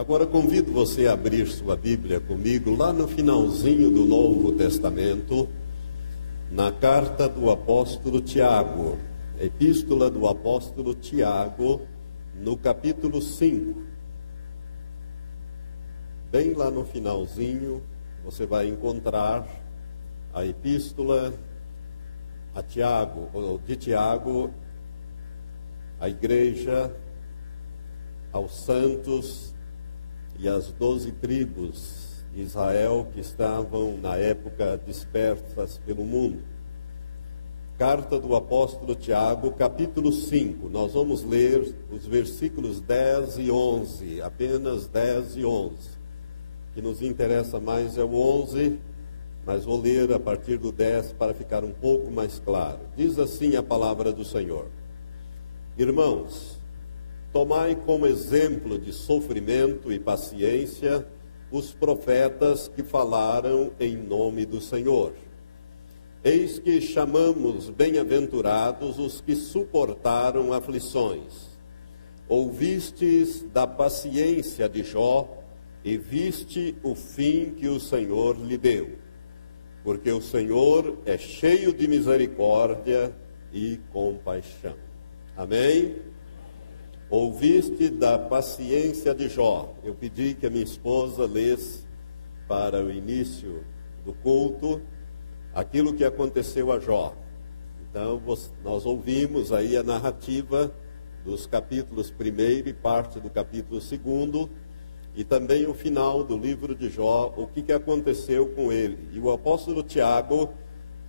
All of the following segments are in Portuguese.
Agora convido você a abrir sua Bíblia comigo lá no finalzinho do Novo Testamento, na carta do apóstolo Tiago, epístola do apóstolo Tiago, no capítulo 5. Bem lá no finalzinho, você vai encontrar a epístola a Tiago, ou de Tiago, a igreja, aos santos e às 12 tribos de Israel que estavam na época dispersas pelo mundo. Carta do apóstolo Tiago, capítulo 5. Nós vamos ler os versículos 10 e 11, apenas 10 e 11. O que nos interessa mais é o 11, mas vou ler a partir do 10 para ficar um pouco mais claro. Diz assim a palavra do Senhor: Irmãos, tomai como exemplo de sofrimento e paciência os profetas que falaram em nome do Senhor. Eis que chamamos bem-aventurados os que suportaram aflições. Ouvistes da paciência de Jó e viste o fim que o Senhor lhe deu. Porque o Senhor é cheio de misericórdia e compaixão. Amém? Ouviste da paciência de Jó. Eu pedi que a minha esposa lesse para o início do culto aquilo que aconteceu a Jó. Então, nós ouvimos aí a narrativa dos capítulos 1 e parte do capítulo 2, e também o final do livro de Jó, o que aconteceu com ele. E o apóstolo Tiago,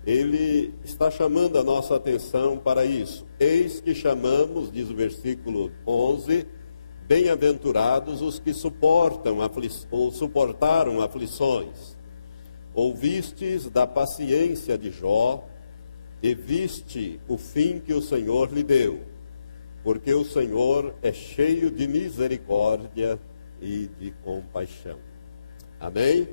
ele está chamando a nossa atenção para isso. Eis que chamamos, diz o versículo 11, bem-aventurados os que suportaram aflições. Ouvistes da paciência de Jó e viste o fim que o Senhor lhe deu. Porque o Senhor é cheio de misericórdia e de compaixão. Amém?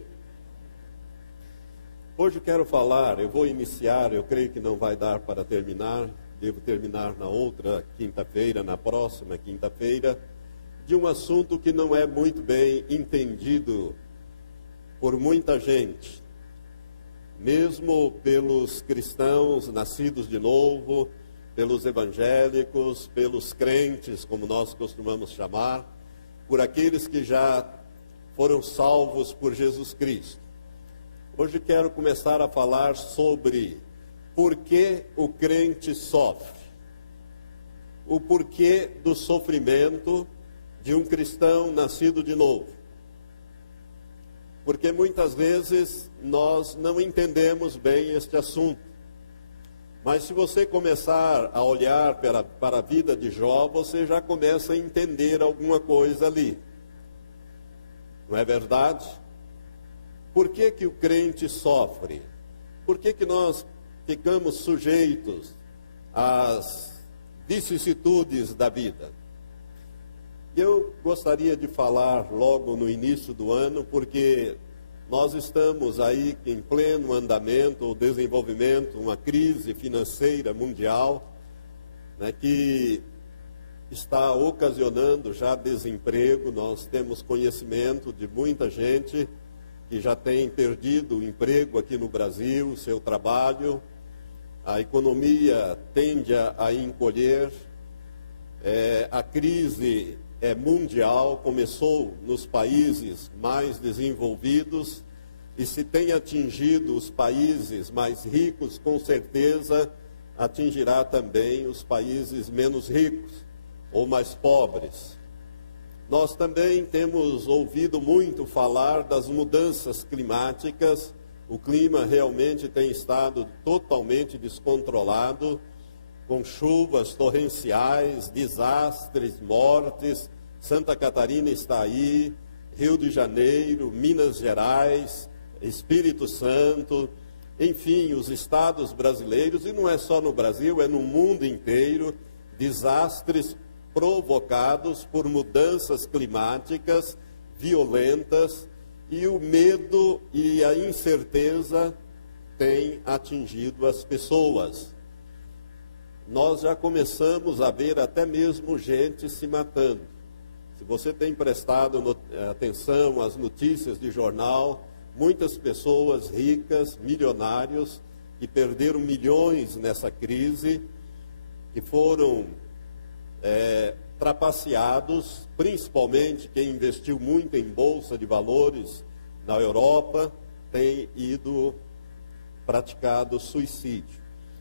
Hoje eu quero falar, eu vou iniciar, eu creio que não vai dar para terminar, devo terminar na outra quinta-feira, na próxima quinta-feira, de um assunto que não é muito bem entendido por muita gente, mesmo pelos cristãos nascidos de novo, pelos evangélicos, pelos crentes, como nós costumamos chamar, por aqueles que já foram salvos por Jesus Cristo. Hoje quero começar a falar sobre por que o crente sofre. O porquê do sofrimento de um cristão nascido de novo. Porque muitas vezes nós não entendemos bem este assunto. Mas se você começar a olhar para a vida de Jó, você já começa a entender alguma coisa ali. Não é verdade? Por que o crente sofre? Por que nós ficamos sujeitos às vicissitudes da vida? Eu gostaria de falar logo no início do ano, porque nós estamos aí em pleno andamento ou desenvolvimento, uma crise financeira mundial, né, que está ocasionando já desemprego. Nós temos conhecimento de muita gente que já tem perdido o emprego aqui no Brasil, seu trabalho. A economia tende a encolher. A crise é mundial, começou nos países mais desenvolvidos e se tem atingido os países mais ricos, com certeza atingirá também os países menos ricos ou mais pobres. Nós também temos ouvido muito falar das mudanças climáticas. O clima realmente tem estado totalmente descontrolado, com chuvas torrenciais, desastres, mortes. Santa Catarina está aí, Rio de Janeiro, Minas Gerais, Espírito Santo, enfim, os estados brasileiros, e não é só no Brasil, é no mundo inteiro, desastres provocados por mudanças climáticas violentas, e o medo e a incerteza têm atingido as pessoas. Nós já começamos a ver até mesmo gente se matando. Se você tem prestado atenção às notícias de jornal, muitas pessoas ricas, milionários, que perderam milhões nessa crise, que foram trapaceados, principalmente quem investiu muito em bolsa de valores na Europa, tem praticado suicídio.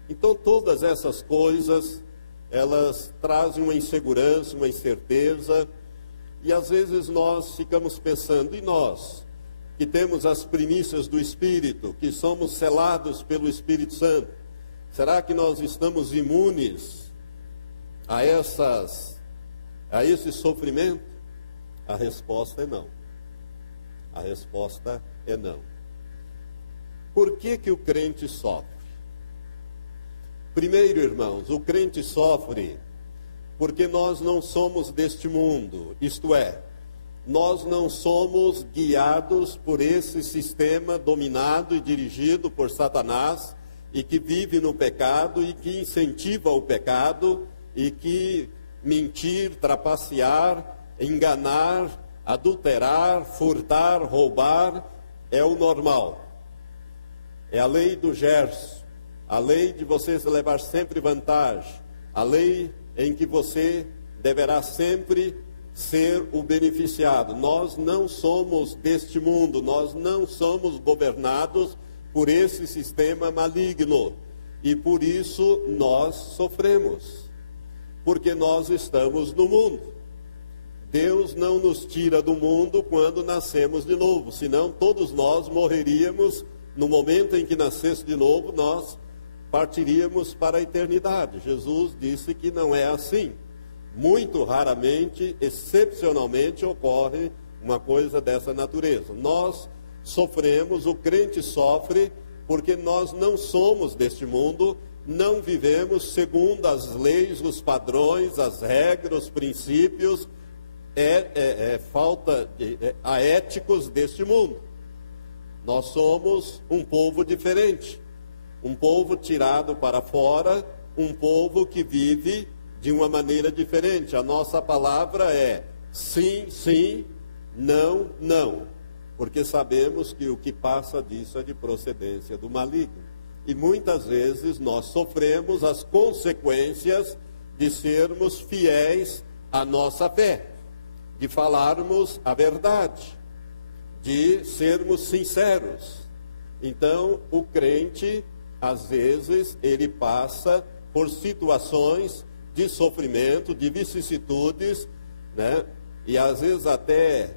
Então, todas essas coisas, elas trazem uma insegurança, uma incerteza, e às vezes nós ficamos pensando, e nós, que temos as primícias do Espírito, que somos selados pelo Espírito Santo, será que nós estamos imunes a esse sofrimento? A resposta é não. A resposta é não. Por que o crente sofre? Primeiro, irmãos, o crente sofre porque nós não somos deste mundo, isto é, nós não somos guiados por esse sistema dominado e dirigido por Satanás e que vive no pecado e que incentiva o pecado e que mentir, trapacear, enganar, adulterar, furtar, roubar é o normal. É a lei do Gerson, a lei de você levar sempre vantagem, a lei em que você deverá sempre ser o beneficiado. Nós não somos deste mundo, nós não somos governados por esse sistema maligno. E por isso nós sofremos, porque nós estamos no mundo. Deus não nos tira do mundo quando nascemos de novo, senão todos nós morreríamos no momento em que nascesse de novo, nós partiríamos para a eternidade. Jesus disse que não é assim. Muito raramente, excepcionalmente, ocorre uma coisa dessa natureza. Nós sofremos, o crente sofre, porque nós não somos deste mundo, não vivemos segundo as leis, os padrões, as regras, os princípios éticos deste mundo. Nós somos um povo diferente, um povo tirado para fora, um povo que vive de uma maneira diferente. A nossa palavra é sim, sim, não, não, porque sabemos que o que passa disso é de procedência do maligno. E muitas vezes nós sofremos as consequências de sermos fiéis à nossa fé, de falarmos a verdade, de sermos sinceros. Então, o crente, às vezes, ele passa por situações de sofrimento, de vicissitudes, né? E às vezes até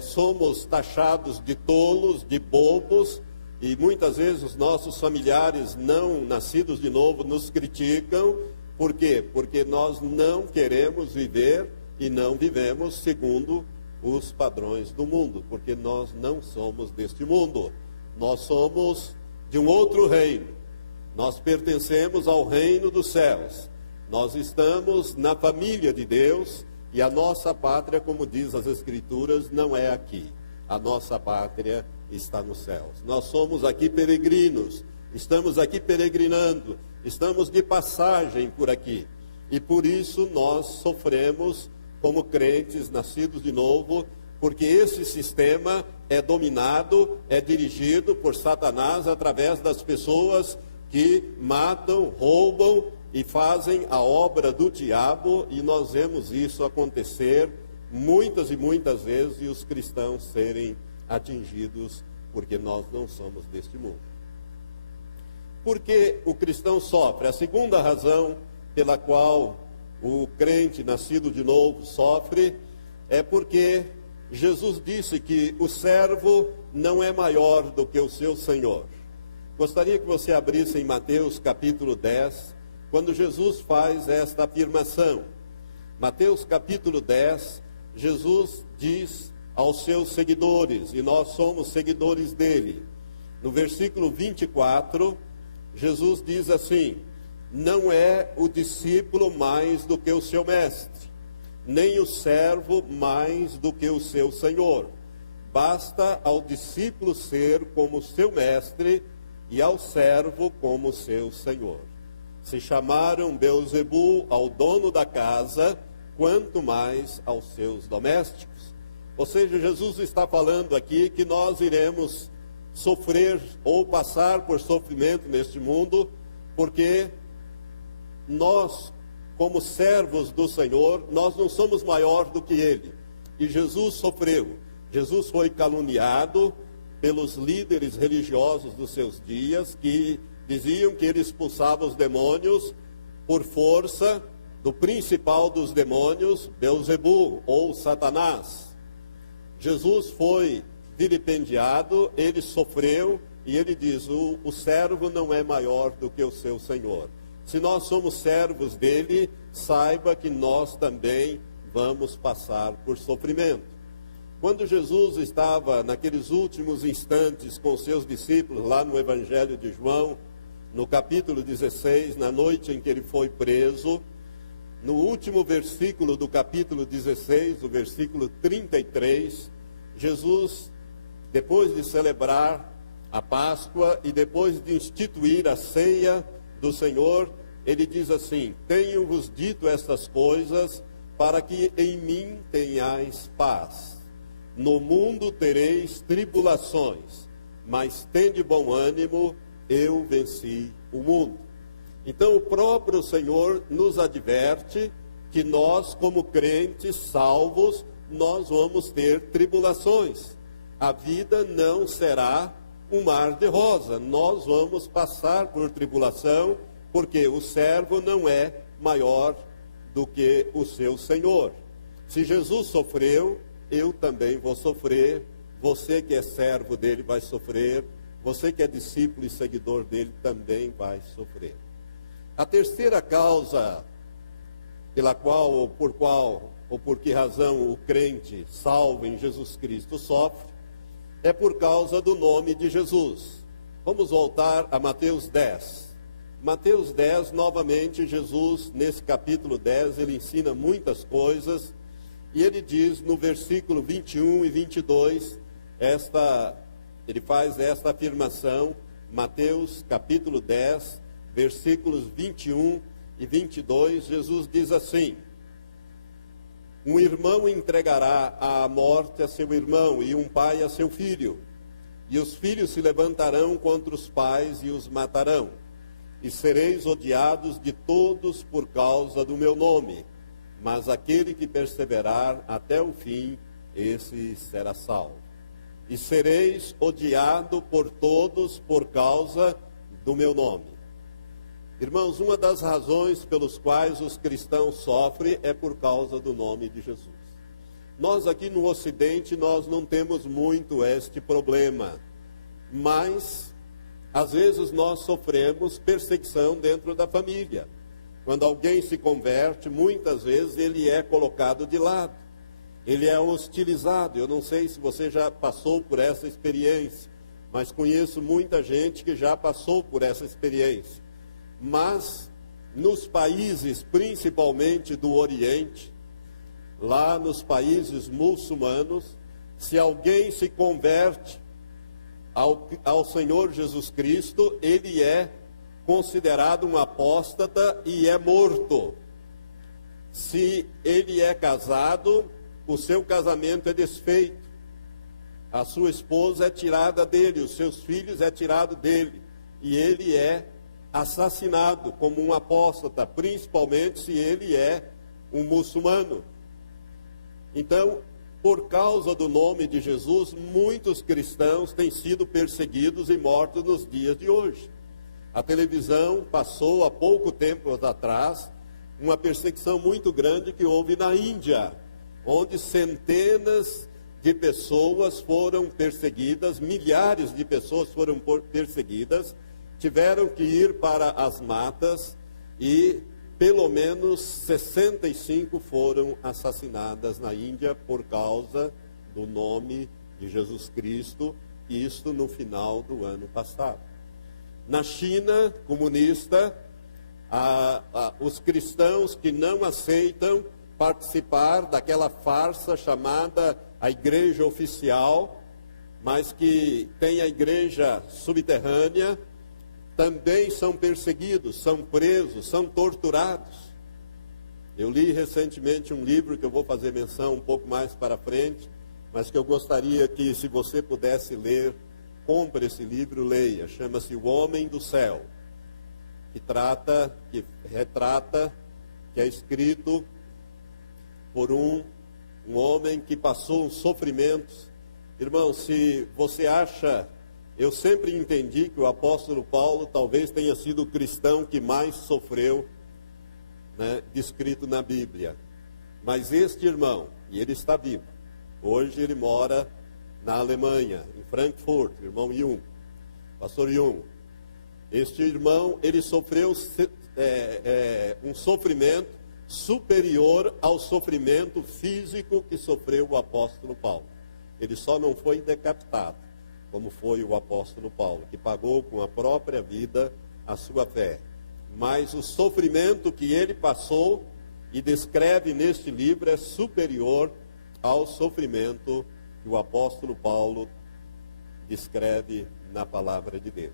somos taxados de tolos, de bobos, e muitas vezes os nossos familiares não nascidos de novo nos criticam. Por quê? Porque nós não queremos viver e não vivemos segundo os padrões do mundo, porque nós não somos deste mundo, nós somos de um outro reino, nós pertencemos ao reino dos céus, nós estamos na família de Deus, e a nossa pátria, como diz as Escrituras, não é aqui, a nossa pátria está nos céus. Nós somos aqui peregrinos, estamos aqui peregrinando, estamos de passagem por aqui, e por isso nós sofremos como crentes nascidos de novo, porque esse sistema é dominado, é dirigido por Satanás através das pessoas que matam, roubam e fazem a obra do diabo, e nós vemos isso acontecer muitas e muitas vezes, e os cristãos serem atingidos, porque nós não somos deste mundo. Por que o cristão sofre? A segunda razão pela qual o crente nascido de novo sofre é porque Jesus disse que o servo não é maior do que o seu Senhor. Gostaria que você abrisse em Mateus capítulo 10, quando Jesus faz esta afirmação. Mateus capítulo 10, Jesus diz aos seus seguidores, e nós somos seguidores dele. No versículo 24, Jesus diz assim: não é o discípulo mais do que o seu mestre, nem o servo mais do que o seu senhor. Basta ao discípulo ser como seu mestre e ao servo como seu senhor. Se chamaram Beelzebul ao dono da casa, quanto mais aos seus domésticos. Ou seja, Jesus está falando aqui que nós iremos sofrer ou passar por sofrimento neste mundo, porque nós, como servos do Senhor, nós não somos maior do que Ele. E Jesus sofreu. Jesus foi caluniado pelos líderes religiosos dos seus dias, que diziam que ele expulsava os demônios por força do principal dos demônios, Beelzebul, ou Satanás. Jesus foi vilipendiado, ele sofreu, e ele diz, o servo não é maior do que o seu Senhor. Se nós somos servos dele, saiba que nós também vamos passar por sofrimento. Quando Jesus estava naqueles últimos instantes com seus discípulos, lá no Evangelho de João, no capítulo 16, na noite em que ele foi preso, no último versículo do capítulo 16, o versículo 33, Jesus, depois de celebrar a Páscoa e depois de instituir a ceia do Senhor, ele diz assim: tenho-vos dito estas coisas para que em mim tenhais paz. No mundo tereis tribulações, mas tende bom ânimo, eu venci o mundo. Então o próprio Senhor nos adverte que nós, como crentes salvos, nós vamos ter tribulações. A vida não será um mar de rosa. Nós vamos passar por tribulação, porque o servo não é maior do que o seu Senhor. Se Jesus sofreu, eu também vou sofrer. Você que é servo dele vai sofrer. Você que é discípulo e seguidor dele também vai sofrer. A terceira causa pela qual ou por que razão o crente salvo em Jesus Cristo sofre, é por causa do nome de Jesus. Vamos voltar a Mateus 10. Mateus 10, novamente, Jesus, nesse capítulo 10, ele ensina muitas coisas, e ele diz no versículo 21 e 22, ele faz esta afirmação, Mateus capítulo 10, versículos 21 e 22, Jesus diz assim: um irmão entregará à morte a seu irmão, e um pai a seu filho. E os filhos se levantarão contra os pais e os matarão. E sereis odiados de todos por causa do meu nome. Mas aquele que perseverar até o fim, esse será salvo. E sereis odiado por todos por causa do meu nome. Irmãos, uma das razões pelos quais os cristãos sofrem é por causa do nome de Jesus. Nós aqui no Ocidente, nós não temos muito este problema, mas às vezes nós sofremos perseguição dentro da família. Quando alguém se converte, muitas vezes ele é colocado de lado, ele é hostilizado. Eu não sei se você já passou por essa experiência, mas conheço muita gente que já passou por essa experiência. Mas nos países, principalmente do Oriente, lá nos países muçulmanos, se alguém se converte ao Senhor Jesus Cristo, ele é considerado um apóstata e é morto. Se ele é casado, o seu casamento é desfeito. A sua esposa é tirada dele, os seus filhos é tirado dele. E ele é assassinado como um apóstata, principalmente se ele é um muçulmano. Então, por causa do nome de Jesus, muitos cristãos têm sido perseguidos e mortos nos dias de hoje. A televisão passou há pouco tempo atrás uma perseguição muito grande que houve na Índia, onde centenas de pessoas foram perseguidas, milhares de pessoas foram perseguidas, tiveram que ir para as matas e pelo menos 65 foram assassinadas na Índia por causa do nome de Jesus Cristo, isto no final do ano passado. Na China comunista, os cristãos que não aceitam participar daquela farsa chamada a igreja oficial, mas que tem a igreja subterrânea, também são perseguidos, são presos, são torturados. Eu li recentemente um livro que eu vou fazer menção um pouco mais para frente, mas que eu gostaria que, se você pudesse ler, compre esse livro, leia. Chama-se O Homem do Céu, que retrata, que é escrito por um homem que passou uns sofrimentos. Irmão, se você acha, eu sempre entendi que o apóstolo Paulo talvez tenha sido o cristão que mais sofreu, descrito na Bíblia. Mas este irmão, e ele está vivo, hoje ele mora na Alemanha, em Frankfurt, irmão Jung, pastor Jung. Este irmão, ele sofreu um sofrimento superior ao sofrimento físico que sofreu o apóstolo Paulo. Ele só não foi decapitado, como foi o apóstolo Paulo, que pagou com a própria vida a sua fé. Mas o sofrimento que ele passou e descreve neste livro é superior ao sofrimento que o apóstolo Paulo descreve na palavra de Deus.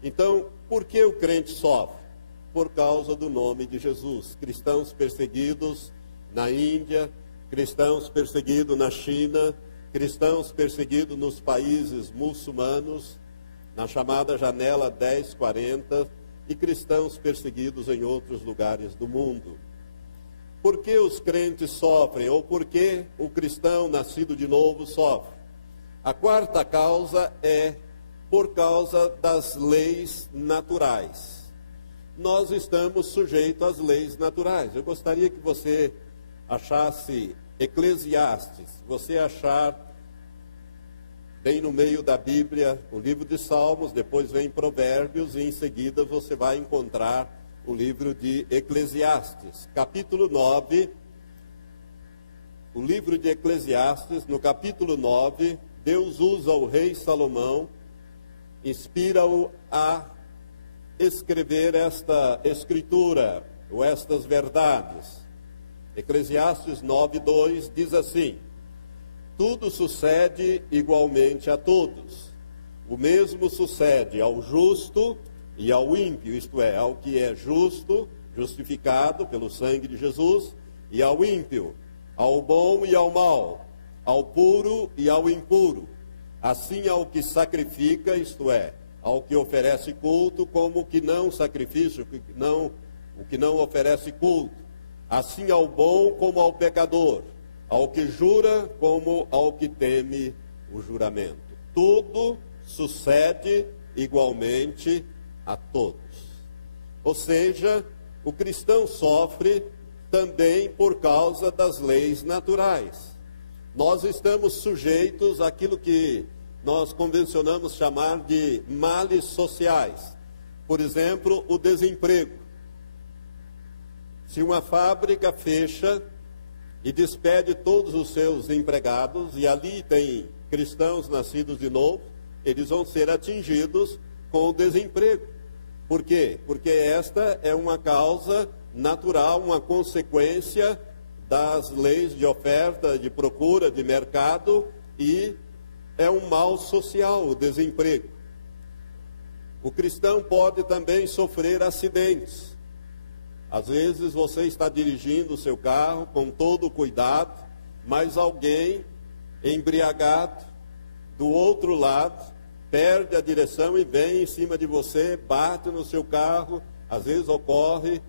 Então, por que o crente sofre? Por causa do nome de Jesus. Cristãos perseguidos na Índia, cristãos perseguidos na China, cristãos perseguidos nos países muçulmanos, na chamada janela 1040, e cristãos perseguidos em outros lugares do mundo. Por que os crentes sofrem? Ou por que o cristão nascido de novo sofre? A quarta causa é por causa das leis naturais. Nós estamos sujeitos às leis naturais. Eu gostaria que você achasse Eclesiastes. Você achar bem no meio da Bíblia o livro de Salmos, depois vem Provérbios e em seguida você vai encontrar o livro de Eclesiastes. Capítulo 9, o livro de Eclesiastes, no capítulo 9, Deus usa o rei Salomão, inspira-o a escrever esta escritura, ou estas verdades. Eclesiastes 9:2 diz assim: tudo sucede igualmente a todos. O mesmo sucede ao justo e ao ímpio, isto é, ao que é justo, justificado pelo sangue de Jesus, e ao ímpio, ao bom e ao mau, ao puro e ao impuro. Assim ao que sacrifica, isto é, ao que oferece culto, como o que não sacrifica, o que não oferece culto. Assim ao bom como ao pecador, ao que jura como ao que teme o juramento. Tudo sucede igualmente a todos. Ou seja, o cristão sofre também por causa das leis naturais. Nós estamos sujeitos àquilo que nós convencionamos chamar de males sociais. Por exemplo, o desemprego. Se uma fábrica fecha e despede todos os seus empregados, e ali tem cristãos nascidos de novo, eles vão ser atingidos com o desemprego. Por quê? Porque esta é uma causa natural, uma consequência das leis de oferta, de procura, de mercado, e é um mal social, o desemprego. O cristão pode também sofrer acidentes. Às vezes você está dirigindo o seu carro com todo o cuidado, mas alguém embriagado do outro lado perde a direção e vem em cima de você, bate no seu carro. Às vezes ocorre,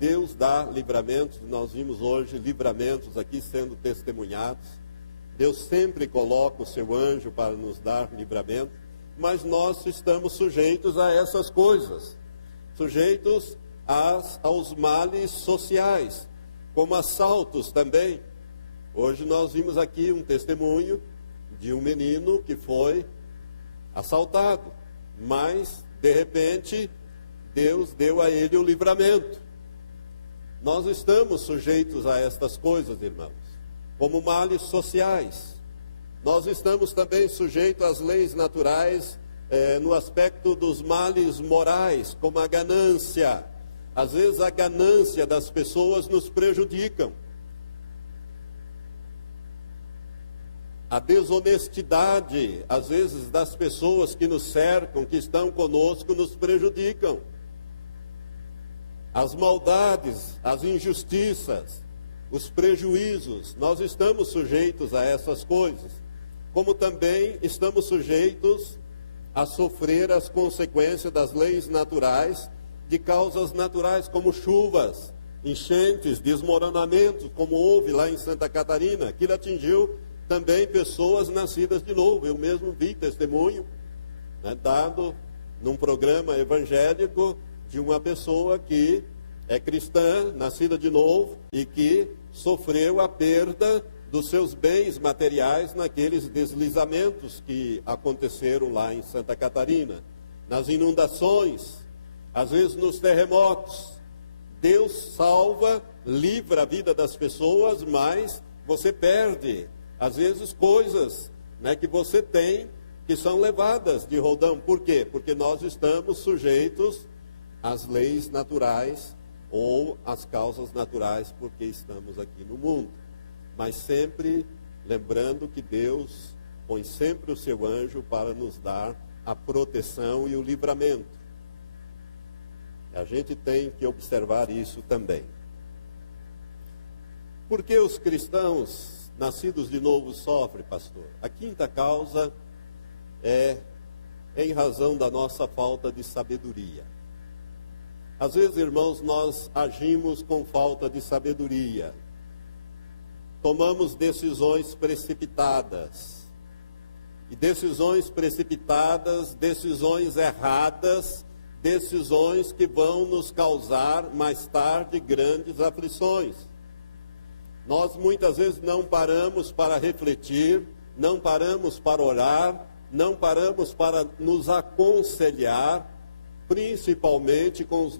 Deus dá livramentos. Nós vimos hoje livramentos aqui sendo testemunhados. Deus sempre coloca o seu anjo para nos dar livramento, mas nós estamos sujeitos a essas coisas, sujeitos aos males sociais, como assaltos também. Hoje nós vimos aqui um testemunho de um menino que foi assaltado, mas de repente Deus deu a ele o livramento. Nós estamos sujeitos a estas coisas, irmãos, como males sociais. Nós estamos também sujeitos às leis naturais no aspecto dos males morais, como a ganância. Às vezes a ganância das pessoas nos prejudica. A desonestidade, às vezes, das pessoas que nos cercam, que estão conosco, nos prejudicam. as maldades, as injustiças, os prejuízos. Nós estamos sujeitos a essas coisas, como também estamos sujeitos a sofrer as consequências das leis naturais, de causas naturais como chuvas, enchentes, desmoronamentos, como houve lá em Santa Catarina. Aquilo atingiu também pessoas nascidas de novo. Eu mesmo vi testemunho, dado num programa evangélico, de uma pessoa que é cristã, nascida de novo, e que sofreu a perda dos seus bens materiais naqueles deslizamentos que aconteceram lá em Santa Catarina, nas inundações, às vezes nos terremotos. Deus salva, livra a vida das pessoas, mas você perde, às vezes, coisas, que você tem, que são levadas de roldão. Por quê? Porque nós estamos sujeitos às leis naturais ou às causas naturais, porque estamos aqui no mundo. Mas sempre lembrando que Deus põe sempre o seu anjo para nos dar a proteção e o livramento. A gente tem que observar isso também. Por que os cristãos nascidos de novo sofrem, pastor? A quinta causa é em razão da nossa falta de sabedoria. Às vezes, irmãos, nós agimos com falta de sabedoria. Tomamos decisões precipitadas. E decisões precipitadas, decisões erradas, decisões que vão nos causar mais tarde grandes aflições. Nós muitas vezes não paramos para refletir, não paramos para orar, não paramos para nos aconselhar, principalmente com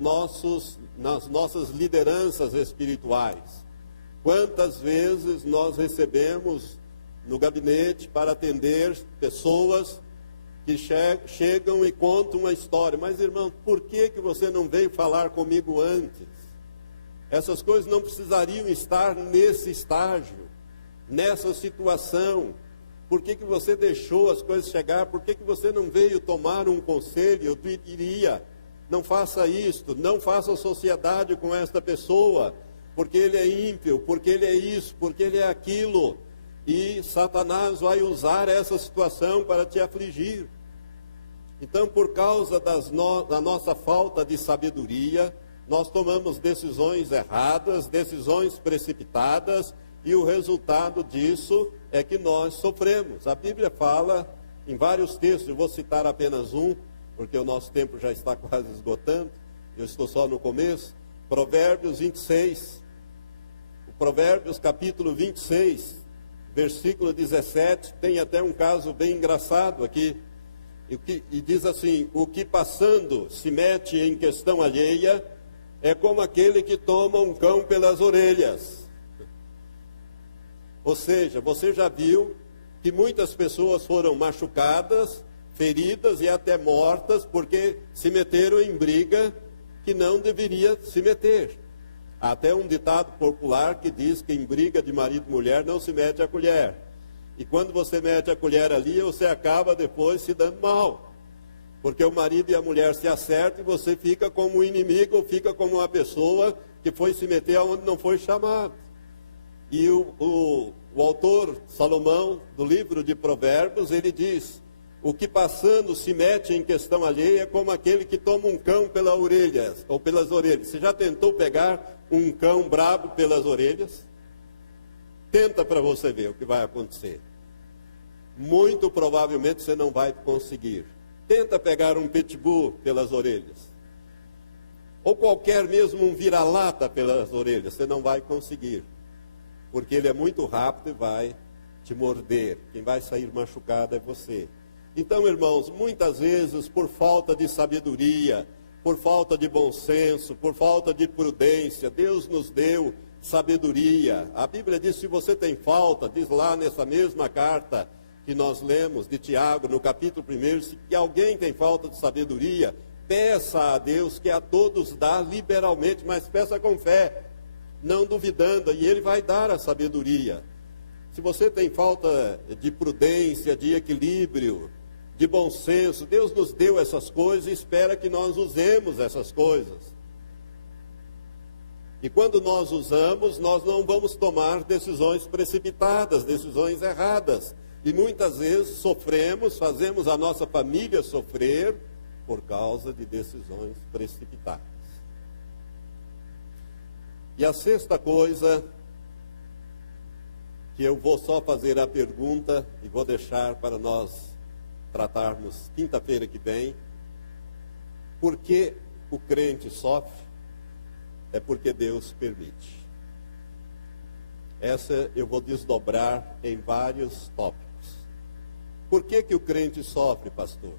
nas nossas lideranças espirituais. Quantas vezes nós recebemos no gabinete para atender pessoas que chegam e contam uma história. Mas, irmão, por que você não veio falar comigo antes? Essas coisas não precisariam estar nesse estágio, nessa situação. Por que você deixou as coisas chegar? Por que você não veio tomar um conselho? Eu diria, não faça isto, não faça sociedade com esta pessoa, porque ele é ímpio, porque ele é isso, porque ele é aquilo. E Satanás vai usar essa situação para te afligir. Então, por causa da nossa falta de sabedoria, nós tomamos decisões erradas, decisões precipitadas, e o resultado disso é que nós sofremos. A Bíblia fala em vários textos, eu vou citar apenas um, porque o nosso tempo já está quase esgotando, eu estou só no começo. Provérbios 26, Provérbios capítulo 26, versículo 17, tem até um caso bem engraçado aqui, e diz assim: o que passando se mete em questão alheia, é como aquele que toma um cão pelas orelhas. Ou seja, você já viu que muitas pessoas foram machucadas, feridas e até mortas, porque se meteram em briga que não deveria se meter. Há até um ditado popular que diz que em briga de marido e mulher não se mete a colher. E quando você mete a colher ali, você acaba depois se dando mal. Porque o marido e a mulher se acertam e você fica como um inimigo, ou fica como uma pessoa que foi se meter onde não foi chamado. E o autor, Salomão, do livro de Provérbios, ele diz: o que passando se mete em questão alheia é como aquele que toma um cão pelas orelhas, ou pelas orelhas. Você já tentou pegar um cão brabo pelas orelhas? Tenta para você ver o que vai acontecer. Muito provavelmente você não vai conseguir. Tenta pegar um pitbull pelas orelhas. Ou qualquer mesmo um vira-lata pelas orelhas. Você não vai conseguir. Porque ele é muito rápido e vai te morder. Quem vai sair machucado é você. Então, irmãos, muitas vezes por falta de sabedoria, por falta de bom senso, por falta de prudência, Deus nos deu sabedoria. A Bíblia diz: se você tem falta, diz lá nessa mesma carta que nós lemos de Tiago, no capítulo 1, se alguém tem falta de sabedoria, peça a Deus, que a todos dá liberalmente, mas peça com fé, não duvidando, e Ele vai dar a sabedoria. Se você tem falta de prudência, de equilíbrio, de bom senso, Deus nos deu essas coisas e espera que nós usemos essas coisas. E quando nós usamos, nós não vamos tomar decisões precipitadas, decisões erradas. E muitas vezes sofremos, fazemos a nossa família sofrer por causa de decisões precipitadas. E a sexta coisa, que eu vou só fazer a pergunta e vou deixar para nós tratarmos quinta-feira que vem. Por que o crente sofre? É porque Deus permite. Essa eu vou desdobrar em vários tópicos. Por que o crente sofre, pastor?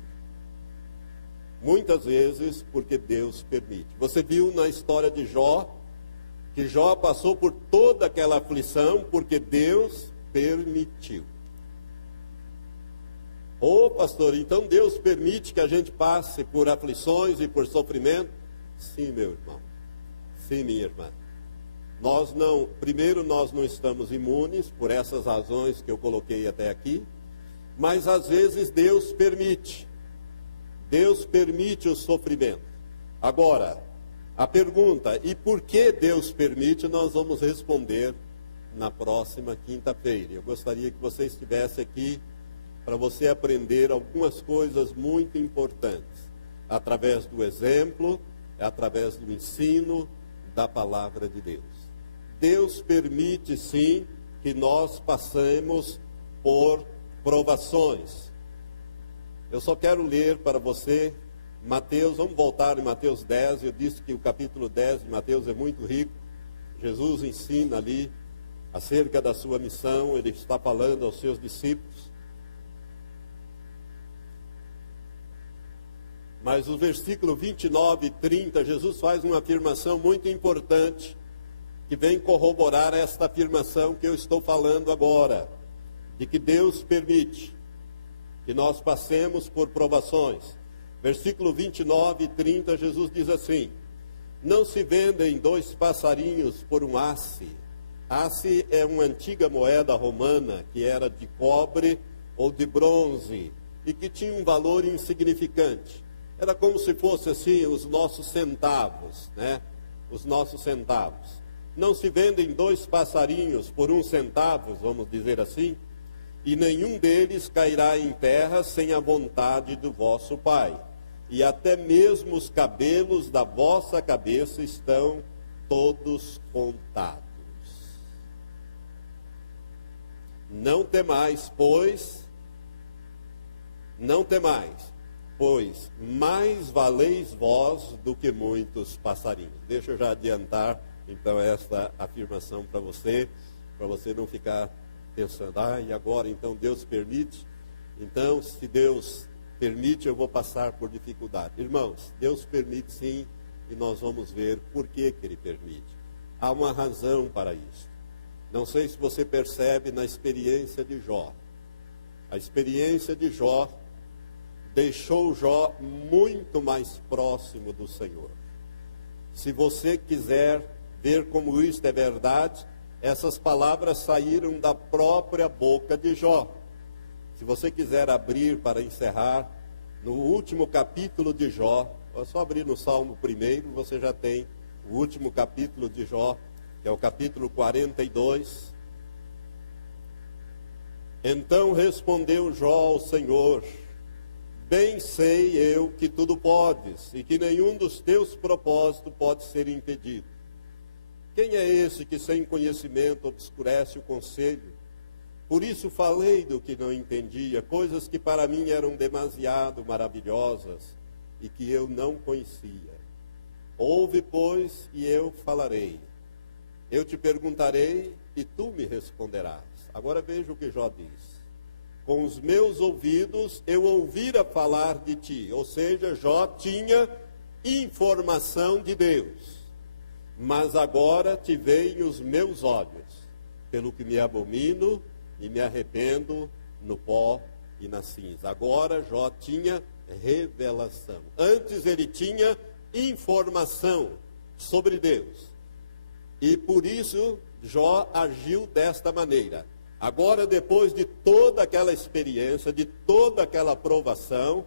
Muitas vezes porque Deus permite. Você viu na história de Jó, que Jó passou por toda aquela aflição porque Deus permitiu. Ô pastor, então Deus permite que a gente passe por aflições e por sofrimento? Sim, meu irmão. Sim, minha irmã. Primeiro, nós não estamos imunes por essas razões que eu coloquei até aqui, mas às vezes Deus permite. Deus permite o sofrimento. Agora, a pergunta, e por que Deus permite, nós vamos responder na próxima quinta-feira. Eu gostaria que você estivesse aqui para você aprender algumas coisas muito importantes, através do exemplo, através do ensino da palavra de Deus. Deus permite, sim, que nós passemos por provações. Eu só quero ler para você Mateus, vamos voltar em Mateus 10, eu disse que o capítulo 10 de Mateus é muito rico. Jesus ensina ali acerca da sua missão, ele está falando aos seus discípulos. Mas no versículo 29 e 30, Jesus faz uma afirmação muito importante, que vem corroborar esta afirmação que eu estou falando agora, de que Deus permite que nós passemos por provações. Versículo 29 e 30, Jesus diz assim: não se vendem 2 passarinhos por um asse. Asse é uma antiga moeda romana, que era de cobre ou de bronze, e que tinha um valor insignificante. Era como se fosse assim, os nossos centavos, né? Os nossos centavos. Não se vendem 2 passarinhos por 1 centavo, vamos dizer assim, e nenhum deles cairá em terra sem a vontade do vosso Pai. E até mesmo os cabelos da vossa cabeça estão todos contados. Não temais, pois mais valeis vós do que muitos passarinhos. Deixa eu já adiantar, então, esta afirmação para você não ficar pensando, e agora, então, Deus permite? Então, se Deus permite, eu vou passar por dificuldade. Irmãos, Deus permite sim, e nós vamos ver por que Ele permite. Há uma razão para isso. Não sei se você percebe na experiência de Jó. A experiência de Jó deixou Jó muito mais próximo do Senhor. Se você quiser ver como isso é verdade, essas palavras saíram da própria boca de Jó. Se você quiser abrir para encerrar, no último capítulo de Jó, é só abrir no Salmo 1, você já tem o último capítulo de Jó, que é o capítulo 42. Então respondeu Jó ao Senhor: bem sei eu que tudo podes, e que nenhum dos teus propósitos pode ser impedido. Quem é esse que sem conhecimento obscurece o conselho? Por isso falei do que não entendia, coisas que para mim eram demasiado maravilhosas e que eu não conhecia. Ouve, pois, e eu falarei. Eu te perguntarei e tu me responderás. Agora veja o que Jó diz. Com os meus ouvidos eu ouvira falar de ti. Ou seja, Jó tinha informação de Deus. Mas agora te veem os meus olhos, pelo que me abomino e me arrependo no pó e na cinza. Agora Jó tinha revelação. Antes ele tinha informação sobre Deus. E por isso Jó agiu desta maneira. Agora, depois de toda aquela experiência, de toda aquela provação,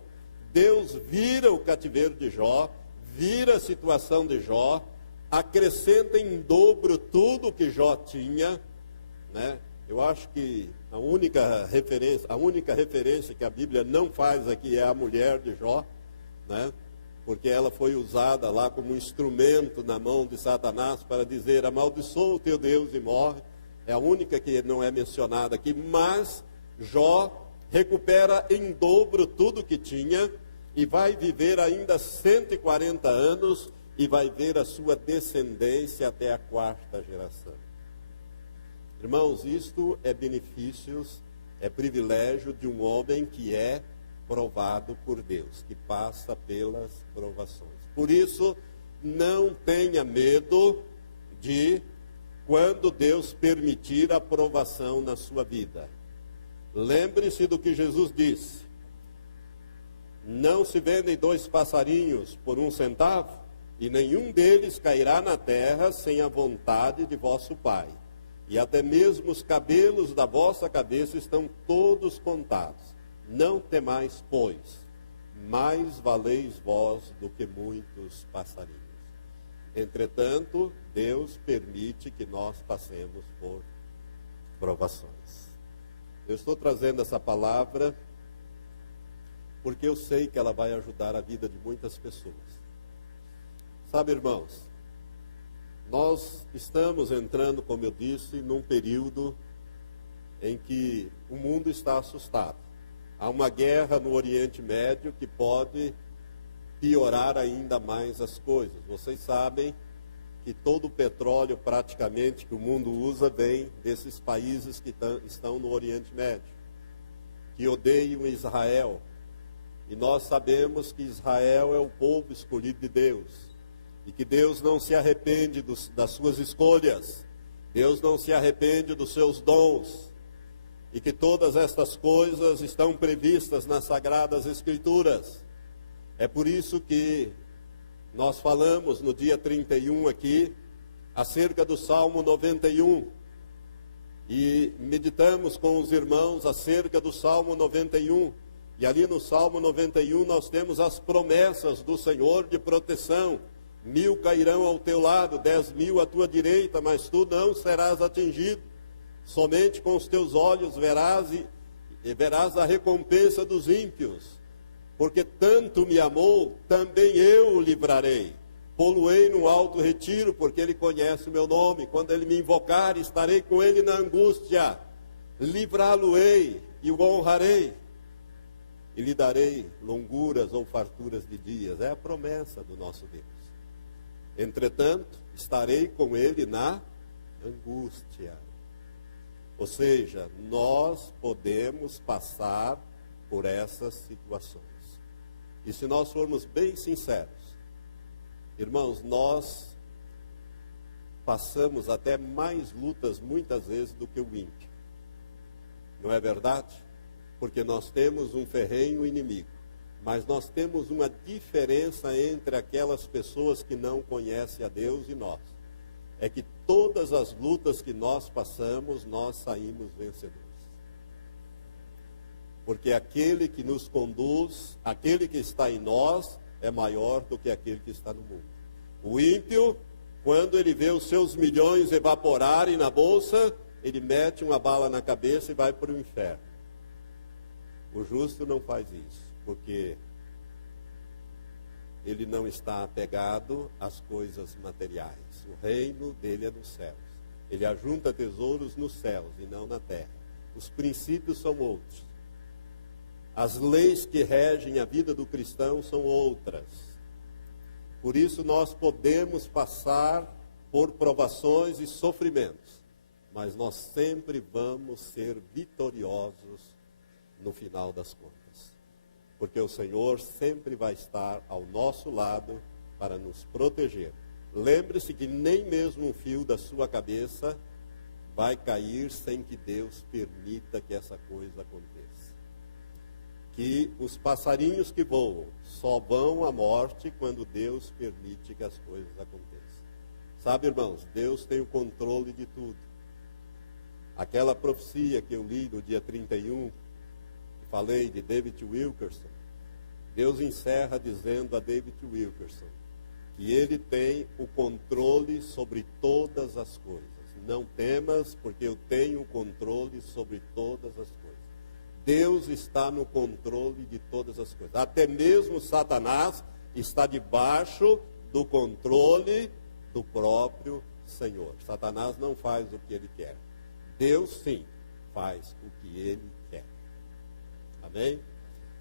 Deus vira o cativeiro de Jó, vira a situação de Jó, acrescenta em dobro tudo que Jó tinha, né? Eu acho que a única referência que a Bíblia não faz aqui é a mulher de Jó, né? Porque ela foi usada lá como um instrumento na mão de Satanás para dizer: amaldiçoa o teu Deus e morre. É a única que não é mencionada aqui, mas Jó recupera em dobro tudo que tinha e vai viver ainda 140 anos e vai ver a sua descendência até a 4ª geração. Irmãos, isto é benefícios, é privilégio de um homem que é provado por Deus, que passa pelas provações. Por isso, não tenha medo de quando Deus permitir a provação na sua vida. Lembre-se do que Jesus disse: não se vendem 2 passarinhos por 1 centavo, e nenhum deles cairá na terra sem a vontade de vosso Pai. E até mesmo os cabelos da vossa cabeça estão todos contados. Não temais, pois, mais valeis vós do que muitos passarinhos. Entretanto, Deus permite que nós passemos por provações. Eu estou trazendo essa palavra porque eu sei que ela vai ajudar a vida de muitas pessoas. Sabe, irmãos, nós estamos entrando, como eu disse, num período em que o mundo está assustado. Há uma guerra no Oriente Médio que pode piorar ainda mais as coisas. Vocês sabem que todo o petróleo praticamente que o mundo usa vem desses países que estão no Oriente Médio, que odeiam Israel. E nós sabemos que Israel é o povo escolhido de Deus. E que Deus não se arrepende das suas escolhas. Deus não se arrepende dos seus dons. E que todas estas coisas estão previstas nas Sagradas Escrituras. É por isso que nós falamos no dia 31 aqui, acerca do Salmo 91. E meditamos com os irmãos acerca do Salmo 91. E ali no Salmo 91 nós temos as promessas do Senhor de proteção. 1000 cairão ao teu lado, 10.000 à tua direita, mas tu não serás atingido. Somente com os teus olhos verás a recompensa dos ímpios. Porque tanto me amou, também eu o livrarei. Pô-lo-ei no alto retiro, porque ele conhece o meu nome. Quando ele me invocar, estarei com ele na angústia. Livrá-lo-ei e o honrarei. E lhe darei longuras ou farturas de dias. É a promessa do nosso Deus. Entretanto, estarei com ele na angústia. Ou seja, nós podemos passar por essas situações. E se nós formos bem sinceros, irmãos, nós passamos até mais lutas muitas vezes do que o ímpio. Não é verdade? Porque nós temos um ferrenho inimigo. Mas nós temos uma diferença entre aquelas pessoas que não conhecem a Deus e nós. É que todas as lutas que nós passamos, nós saímos vencedores. Porque aquele que nos conduz, aquele que está em nós, é maior do que aquele que está no mundo. O ímpio, quando ele vê os seus milhões evaporarem na bolsa, ele mete uma bala na cabeça e vai para o inferno. O justo não faz isso, porque ele não está apegado às coisas materiais. O reino dele é nos céus. Ele ajunta tesouros nos céus e não na terra. Os princípios são outros. As leis que regem a vida do cristão são outras. Por isso nós podemos passar por provações e sofrimentos, mas nós sempre vamos ser vitoriosos no final das contas. Porque o Senhor sempre vai estar ao nosso lado para nos proteger. Lembre-se que nem mesmo um fio da sua cabeça vai cair sem que Deus permita que essa coisa aconteça. Que os passarinhos que voam só vão à morte quando Deus permite que as coisas aconteçam. Sabe, irmãos, Deus tem o controle de tudo. Aquela profecia que eu li no dia 31, falei de David Wilkerson, Deus encerra dizendo a David Wilkerson E Ele tem o controle sobre todas as coisas. Não temas, porque eu tenho o controle sobre todas as coisas. Deus está no controle de todas as coisas. Até mesmo Satanás está debaixo do controle do próprio Senhor. Satanás não faz o que ele quer. Deus, sim, faz o que ele quer. Amém?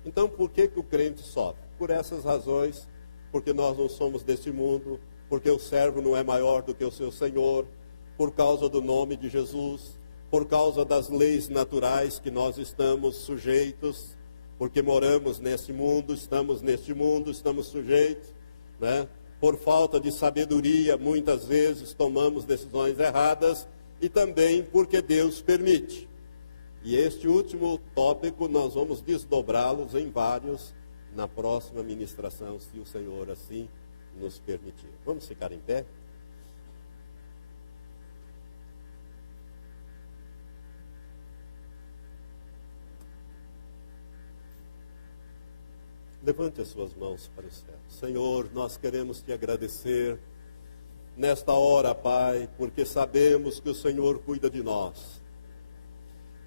Então, por que o crente sofre? Por essas razões, porque nós não somos deste mundo, porque o servo não é maior do que o seu Senhor, por causa do nome de Jesus, por causa das leis naturais que nós estamos sujeitos, porque moramos nesse mundo, estamos sujeitos, né? Por falta de sabedoria, muitas vezes tomamos decisões erradas, e também porque Deus permite. E este último tópico nós vamos desdobrá-los em vários na próxima ministração, se o Senhor assim nos permitir. Vamos ficar em pé? Levante as suas mãos para o céu. Senhor, nós queremos te agradecer nesta hora, Pai, porque sabemos que o Senhor cuida de nós.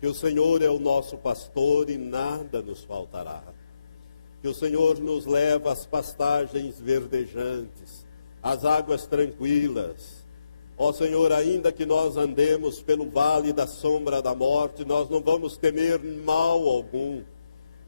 Que o Senhor é o nosso pastor e nada nos faltará. Que o Senhor nos leva às pastagens verdejantes, às águas tranquilas. Ó Senhor, ainda que nós andemos pelo vale da sombra da morte, nós não vamos temer mal algum,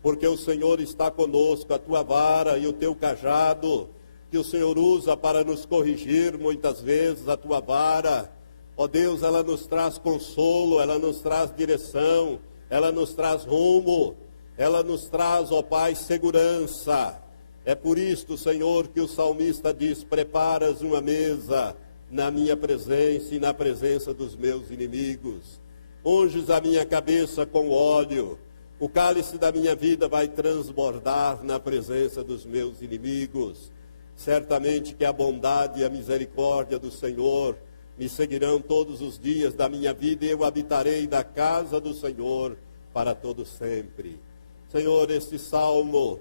porque o Senhor está conosco, a tua vara e o teu cajado, que o Senhor usa para nos corrigir muitas vezes, a tua vara. Ó Deus, ela nos traz consolo, ela nos traz direção, ela nos traz rumo, ela nos traz, ó Pai, segurança. É por isto, Senhor, que o salmista diz: preparas uma mesa na minha presença e na presença dos meus inimigos. Unges a minha cabeça com óleo. O cálice da minha vida vai transbordar na presença dos meus inimigos. Certamente que a bondade e a misericórdia do Senhor me seguirão todos os dias da minha vida, e eu habitarei na casa do Senhor para todo sempre. Senhor, este salmo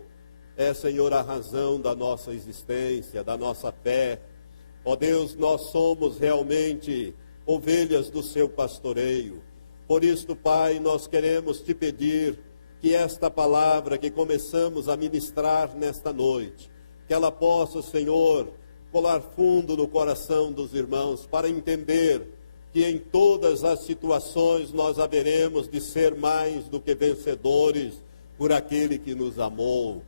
é, Senhor, a razão da nossa existência, da nossa fé. Ó Deus, nós somos realmente ovelhas do seu pastoreio. Por isto, Pai, nós queremos te pedir que esta palavra que começamos a ministrar nesta noite, que ela possa, Senhor, colar fundo no coração dos irmãos, para entender que em todas as situações nós haveremos de ser mais do que vencedores por aquele que nos amou.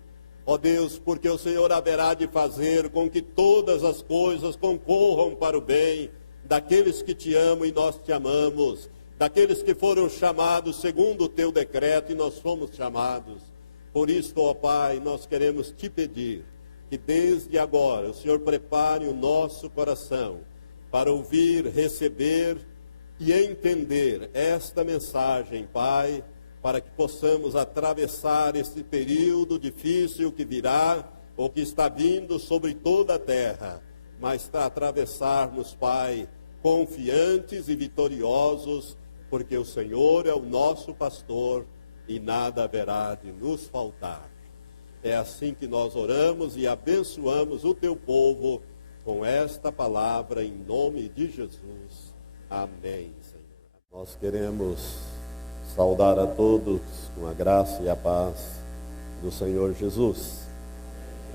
Ó Deus, porque o Senhor haverá de fazer com que todas as coisas concorram para o bem daqueles que te amam e nós te amamos, daqueles que foram chamados segundo o teu decreto e nós fomos chamados. Por isso, ó Pai, nós queremos te pedir que desde agora o Senhor prepare o nosso coração para ouvir, receber e entender esta mensagem, Pai, para que possamos atravessar esse período difícil que virá, ou que está vindo sobre toda a terra, mas para atravessarmos, Pai, confiantes e vitoriosos, porque o Senhor é o nosso pastor e nada haverá de nos faltar. É assim que nós oramos e abençoamos o teu povo com esta palavra em nome de Jesus. Amém, Senhor. Nós queremos saudar a todos com a graça e a paz do Senhor Jesus.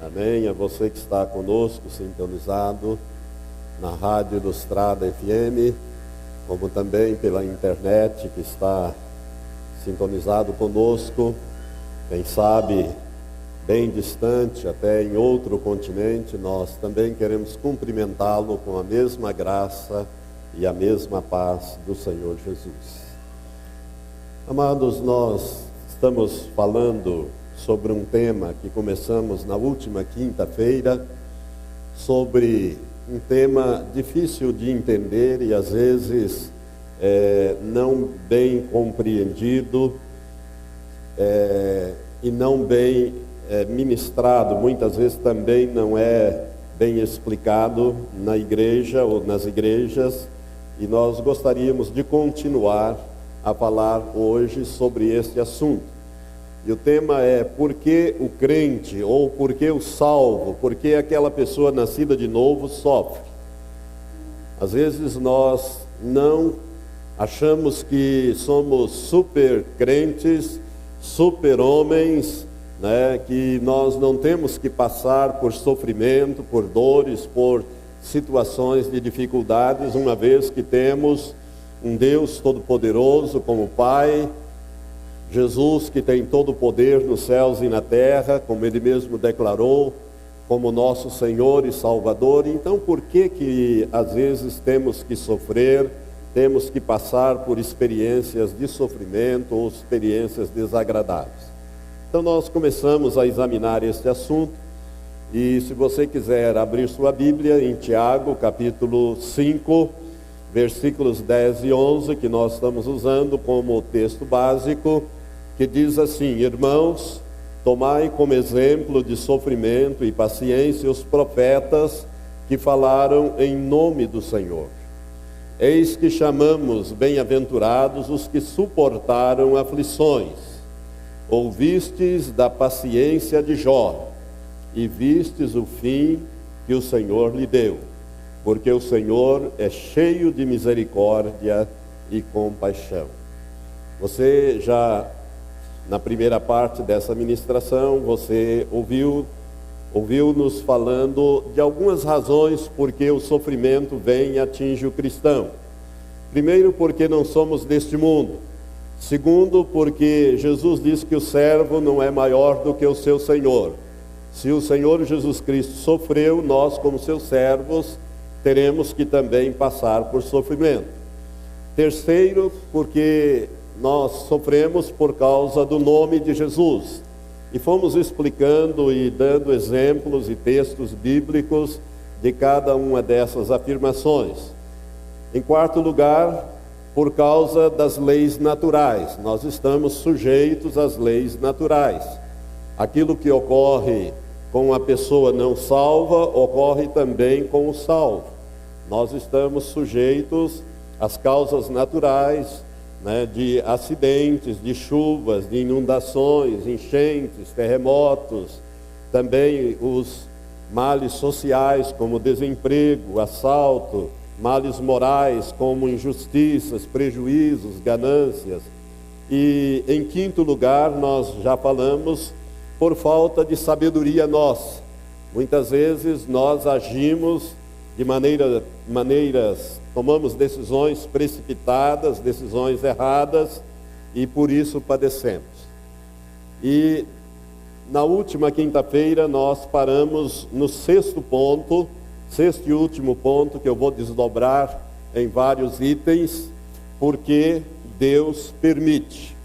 Amém. A você que está conosco, sintonizado na Rádio Ilustrada FM, como também pela internet, que está sintonizado conosco, quem sabe bem distante, até em outro continente, nós também queremos cumprimentá-lo com a mesma graça e a mesma paz do Senhor Jesus. Amados, nós estamos falando sobre um tema que começamos na última quinta-feira, sobre um tema difícil de entender e às vezes não bem compreendido e não bem ministrado, muitas vezes também não é bem explicado na igreja ou nas igrejas, e nós gostaríamos de continuar a falar hoje sobre este assunto. E o tema é por que o crente, ou por que o salvo, por que aquela pessoa nascida de novo sofre. Às vezes nós não achamos que somos super crentes, super homens, né, que nós não temos que passar por sofrimento, por dores, por situações de dificuldades, uma vez que temos um Deus todo-poderoso como Pai, Jesus que tem todo o poder nos céus e na terra, como Ele mesmo declarou, como nosso Senhor e Salvador. Então por que às vezes temos que sofrer, temos que passar por experiências de sofrimento ou experiências desagradáveis? Então nós começamos a examinar este assunto, e se você quiser abrir sua Bíblia em Tiago, capítulo 5, versículos 10 e 11, que nós estamos usando como texto básico, que diz assim: irmãos, tomai como exemplo de sofrimento e paciência os profetas que falaram em nome do Senhor. Eis que chamamos bem-aventurados os que suportaram aflições. Ouvistes da paciência de Jó, e vistes o fim que o Senhor lhe deu, porque o Senhor é cheio de misericórdia e compaixão. Você já, na primeira parte dessa ministração, você ouviu-nos falando de algumas razões por que o sofrimento vem e atinge o cristão. Primeiro, porque não somos deste mundo. Segundo, porque Jesus diz que o servo não é maior do que o seu Senhor. Se o Senhor Jesus Cristo sofreu, nós, como seus servos, teremos que também passar por sofrimento. Terceiro, porque nós sofremos por causa do nome de Jesus. E fomos explicando e dando exemplos e textos bíblicos de cada uma dessas afirmações. Em quarto lugar, por causa das leis naturais. Nós estamos sujeitos às leis naturais. Aquilo que ocorre com a pessoa não salva, ocorre também com o salvo. Nós estamos sujeitos às causas naturais, né, de acidentes, de chuvas, de inundações, enchentes, terremotos, também os males sociais como desemprego, assalto, males morais como injustiças, prejuízos, ganâncias. E em quinto lugar, nós já falamos, por falta de sabedoria nossa. Muitas vezes nós agimos de maneiras, tomamos decisões precipitadas, decisões erradas, e por isso padecemos. E na última quinta-feira nós paramos no sexto e último ponto, que eu vou desdobrar em vários itens, porque Deus permite.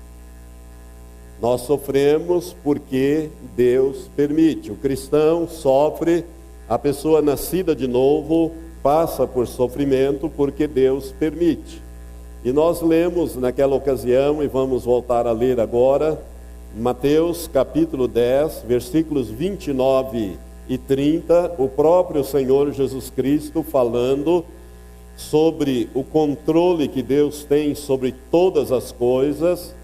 Nós sofremos porque Deus permite. O cristão sofre, a pessoa nascida de novo passa por sofrimento porque Deus permite. E nós lemos naquela ocasião, e vamos voltar a ler agora, Mateus capítulo 10, versículos 29 e 30, o próprio Senhor Jesus Cristo falando sobre o controle que Deus tem sobre todas as coisas.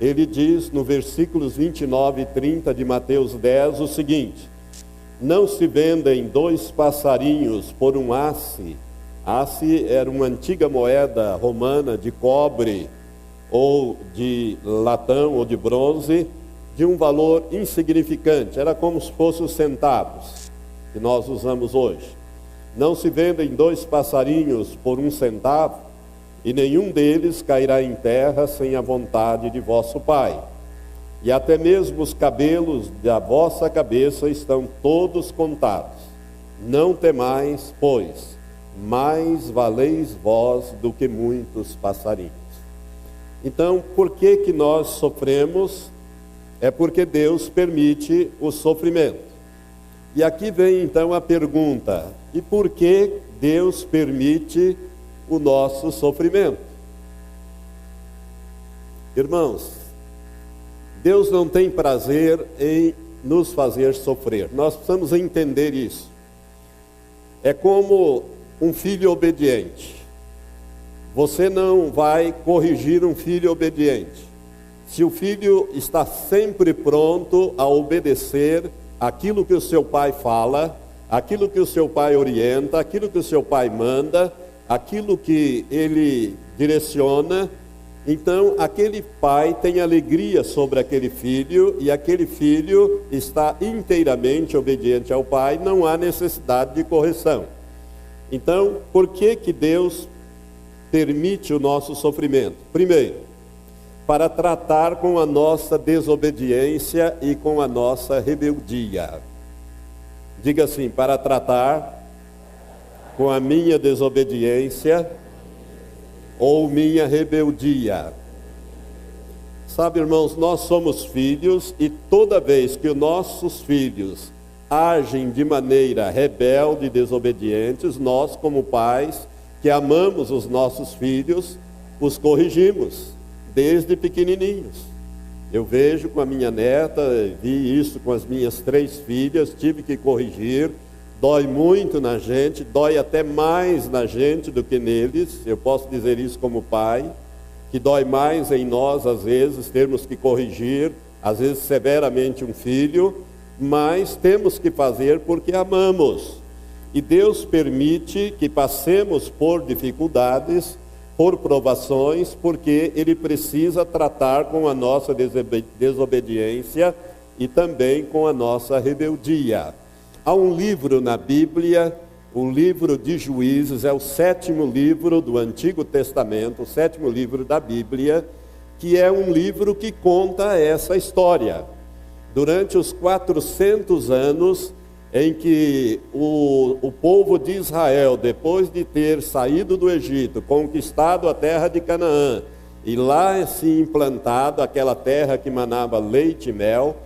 Ele diz no versículos 29 e 30 de Mateus 10 o seguinte: não se vendem 2 passarinhos por um asse. Asse era uma antiga moeda romana de cobre ou de latão ou de bronze, de um valor insignificante, era como se fossem os centavos que nós usamos hoje. Não se vendem 2 passarinhos por 1 centavo, e nenhum deles cairá em terra sem a vontade de vosso Pai. E até mesmo os cabelos da vossa cabeça estão todos contados. Não temais, pois, mais valeis vós do que muitos passarinhos. Então, por que nós sofremos? É porque Deus permite o sofrimento. E aqui vem então a pergunta: e por que Deus permite o nosso sofrimento? Irmãos, Deus não tem prazer em nos fazer sofrer. Nós precisamos entender isso. É como um filho obediente. Você não vai corrigir um filho obediente. Se o filho está sempre pronto a obedecer aquilo que o seu pai fala, aquilo que o seu pai orienta, aquilo que o seu pai manda, aquilo que ele direciona, então aquele pai tem alegria sobre aquele filho e aquele filho está inteiramente obediente ao pai, não há necessidade de correção. Então, por que que Deus permite o nosso sofrimento? Primeiro, para tratar com a nossa desobediência e com a nossa rebeldia. Diga assim: para tratar com a minha desobediência ou minha rebeldia. Sabe, irmãos, nós somos filhos e toda vez que os nossos filhos agem de maneira rebelde e desobedientes, nós, como pais que amamos os nossos filhos, os corrigimos desde pequenininhos. Eu vejo com a minha neta, vi isso com as minhas 3 filhas, tive que corrigir. Dói muito na gente, dói até mais na gente do que neles. Eu posso dizer isso como pai, que dói mais em nós, às vezes, termos que corrigir, às vezes severamente um filho, mas temos que fazer porque amamos. E Deus permite que passemos por dificuldades, por provações, porque Ele precisa tratar com a nossa desobediência e também com a nossa rebeldia. Há um livro na Bíblia, o livro de Juízes, é o 7º livro do Antigo Testamento, o 7º livro da Bíblia, que é um livro que conta essa história. Durante os 400 anos em que o povo de Israel, depois de ter saído do Egito, conquistado a terra de Canaã, e lá se implantado aquela terra que manava leite e mel,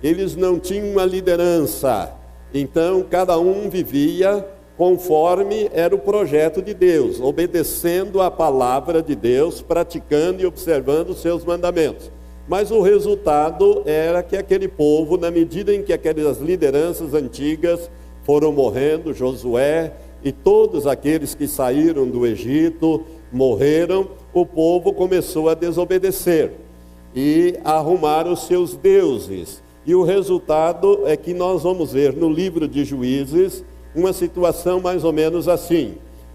eles não tinham uma liderança. Então, cada um vivia conforme era o projeto de Deus, obedecendo a palavra de Deus, praticando e observando os seus mandamentos. Mas o resultado era que aquele povo, na medida em que aquelas lideranças antigas foram morrendo, Josué e todos aqueles que saíram do Egito morreram, o povo começou a desobedecer e a arrumar os seus deuses. E o resultado é que nós vamos ver no livro de Juízes uma situação mais ou menos assim.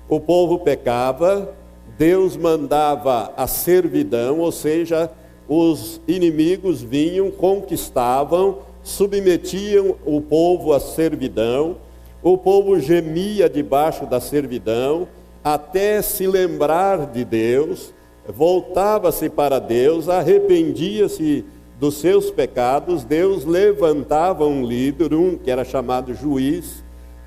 O povo pecava, Deus mandava a servidão, ou seja, os inimigos vinham, conquistavam, submetiam o povo à servidão, o povo gemia debaixo da servidão, até se lembrar de Deus, voltava-se para Deus, arrependia-se dos seus pecados, Deus levantava um líder, que era chamado juiz,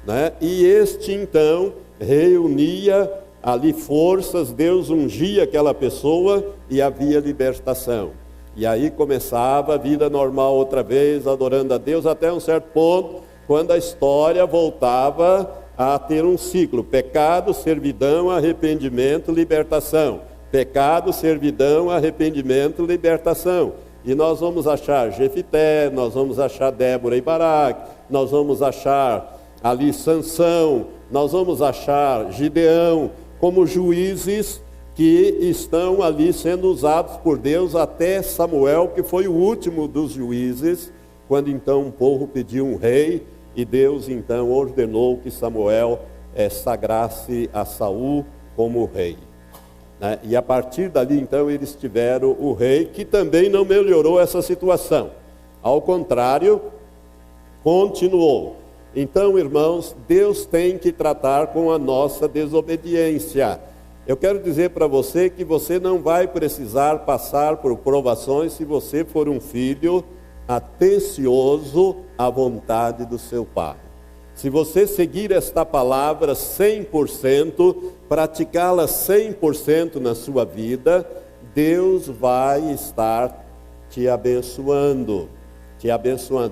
né? E este então reunia ali forças, Deus ungia aquela pessoa e havia libertação. E aí começava a vida normal outra vez, adorando a Deus, até um certo ponto, quando a história voltava a ter um ciclo: pecado, servidão, arrependimento, libertação. Pecado, servidão, arrependimento, libertação. E nós vamos achar Jefité, nós vamos achar Débora e Baraque, nós vamos achar ali Sansão, nós vamos achar Gideão, como juízes que estão ali sendo usados por Deus, até Samuel, que foi o último dos juízes, quando então o povo pediu um rei, e Deus então ordenou que Samuel sagrasse a Saul como rei. E a partir dali então eles tiveram o rei, que também não melhorou essa situação, ao contrário, continuou. Então, irmãos, Deus tem que tratar com a nossa desobediência. Eu quero dizer para você que você não vai precisar passar por provações se você for um filho atencioso à vontade do seu pai. Se você seguir esta palavra 100%, praticá-la 100% na sua vida, Deus vai estar te abençoando,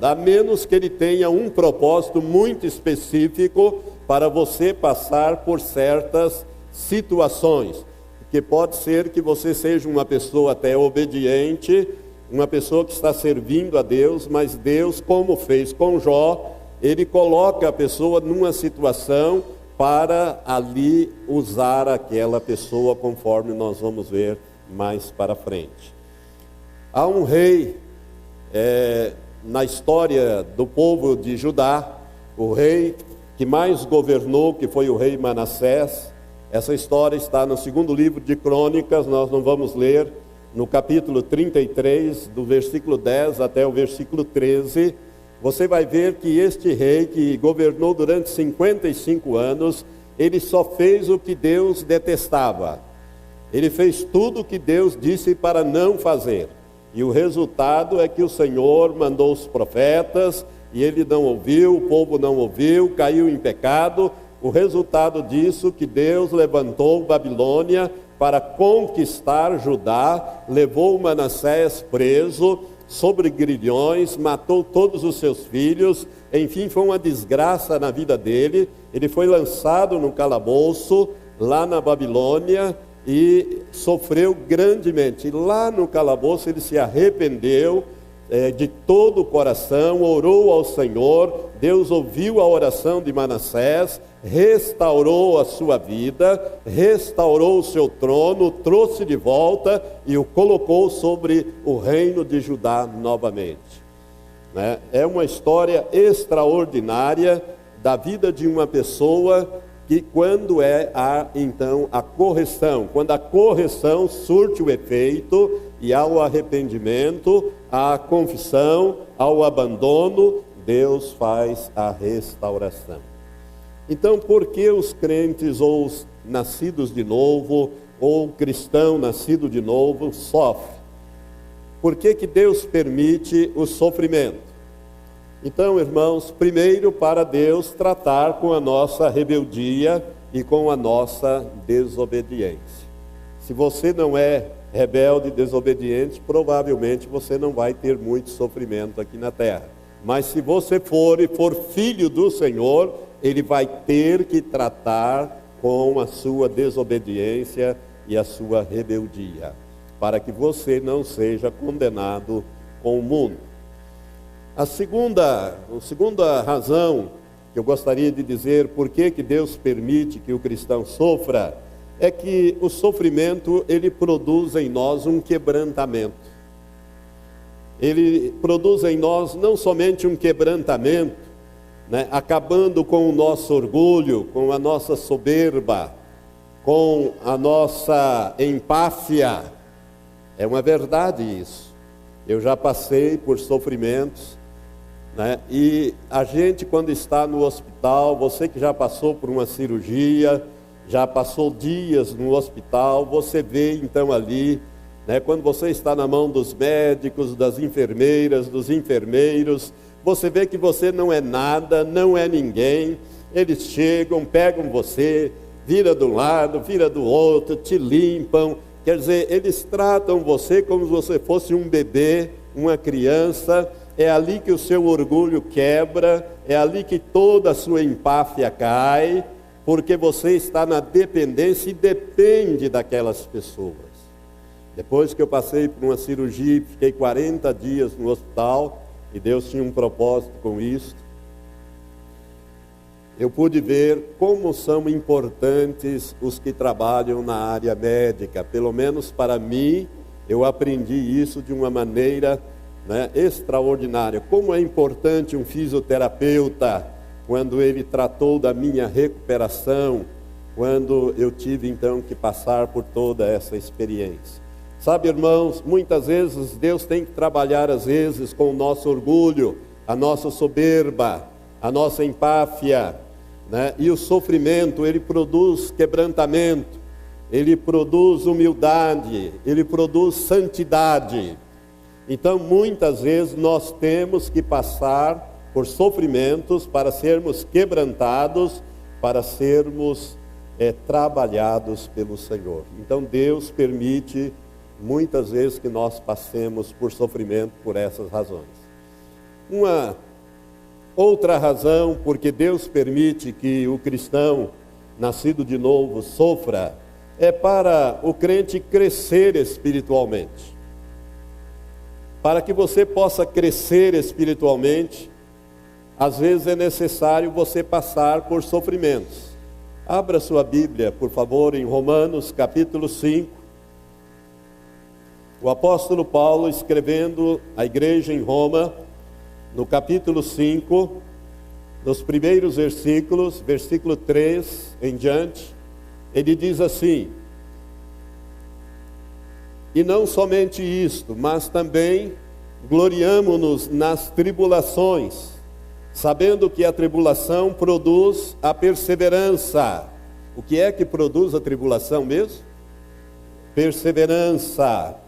a menos que Ele tenha um propósito muito específico para você passar por certas situações, porque pode ser que você seja uma pessoa até obediente, uma pessoa que está servindo a Deus, mas Deus, como fez com Jó, Ele coloca a pessoa numa situação para ali usar aquela pessoa, conforme nós vamos ver mais para frente. Há um rei na história do povo de Judá, o rei que mais governou, que foi o rei Manassés. Essa história está no segundo livro de Crônicas, nós não vamos ler, no capítulo 33, do versículo 10 até o versículo 13, você vai ver que este rei, que governou durante 55 anos, ele só fez o que Deus detestava. Ele fez tudo o que Deus disse para não fazer. E o resultado é que o Senhor mandou os profetas, e ele não ouviu, o povo não ouviu, caiu em pecado. O resultado disso que Deus levantou Babilônia para conquistar Judá, levou Manassés preso, sobre grilhões, matou todos os seus filhos, enfim, foi uma desgraça na vida dele. Ele foi lançado no calabouço, lá na Babilônia, e sofreu grandemente. Lá no calabouço ele se arrependeu de todo o coração, orou ao Senhor. Deus ouviu a oração de Manassés, restaurou a sua vida, restaurou o seu trono, trouxe de volta e o colocou sobre o reino de Judá novamente. É uma história extraordinária da vida de uma pessoa que, quando então a correção, quando a correção surte o efeito, e ao arrependimento, à confissão, ao abandono, Deus faz a restauração. Então, por que os crentes ou os nascidos de novo, ou o cristão nascido de novo, sofre? Por que Deus permite o sofrimento? Então, irmãos, primeiro para Deus tratar com a nossa rebeldia e com a nossa desobediência. Se você não é rebelde e desobediente, provavelmente você não vai ter muito sofrimento aqui na terra. Mas se você for e for filho do Senhor, Ele vai ter que tratar com a sua desobediência e a sua rebeldia, para que você não seja condenado com o mundo. A segunda razão que eu gostaria de dizer por que Deus permite que o cristão sofra, é que o sofrimento, ele produz em nós um quebrantamento. Ele produz em nós não somente um quebrantamento, acabando com o nosso orgulho, com a nossa soberba, com a nossa empáfia. É uma verdade isso. Eu já passei por sofrimentos, e a gente, quando está no hospital, você que já passou por uma cirurgia, já passou dias no hospital, você vê então ali, quando você está na mão dos médicos, das enfermeiras, dos enfermeiros, você vê que você não é nada, não é ninguém. Eles chegam, pegam você, vira de um lado, vira do outro, te limpam. Quer dizer, eles tratam você como se você fosse um bebê, uma criança. É ali que o seu orgulho quebra, é ali que toda a sua empáfia cai, porque você está na dependência e depende daquelas pessoas. Depois que eu passei por uma cirurgia, fiquei 40 dias no hospital, e Deus tinha um propósito com isso, eu pude ver como são importantes os que trabalham na área médica. Pelo menos para mim, eu aprendi isso de uma maneira extraordinária. Como é importante um fisioterapeuta, quando ele tratou da minha recuperação, quando eu tive então que passar por toda essa experiência. Sabe, irmãos, muitas vezes Deus tem que trabalhar às vezes com o nosso orgulho, a nossa soberba, a nossa empáfia, e o sofrimento, ele produz quebrantamento, ele produz humildade, ele produz santidade. Então, muitas vezes nós temos que passar por sofrimentos para sermos quebrantados, para sermos trabalhados pelo Senhor. Então, Deus permite muitas vezes que nós passemos por sofrimento por essas razões. Uma outra razão porque Deus permite que o cristão nascido de novo sofra é para o crente crescer espiritualmente. Para que você possa crescer espiritualmente, às vezes é necessário você passar por sofrimentos. Abra sua Bíblia, por favor, em Romanos capítulo 5. O apóstolo Paulo, escrevendo à igreja em Roma, no capítulo 5, nos primeiros versículos, versículo 3 em diante, ele diz assim: e não somente isto, mas também gloriamo-nos nas tribulações, sabendo que a tribulação produz a perseverança. O que é que produz a tribulação mesmo? Perseverança.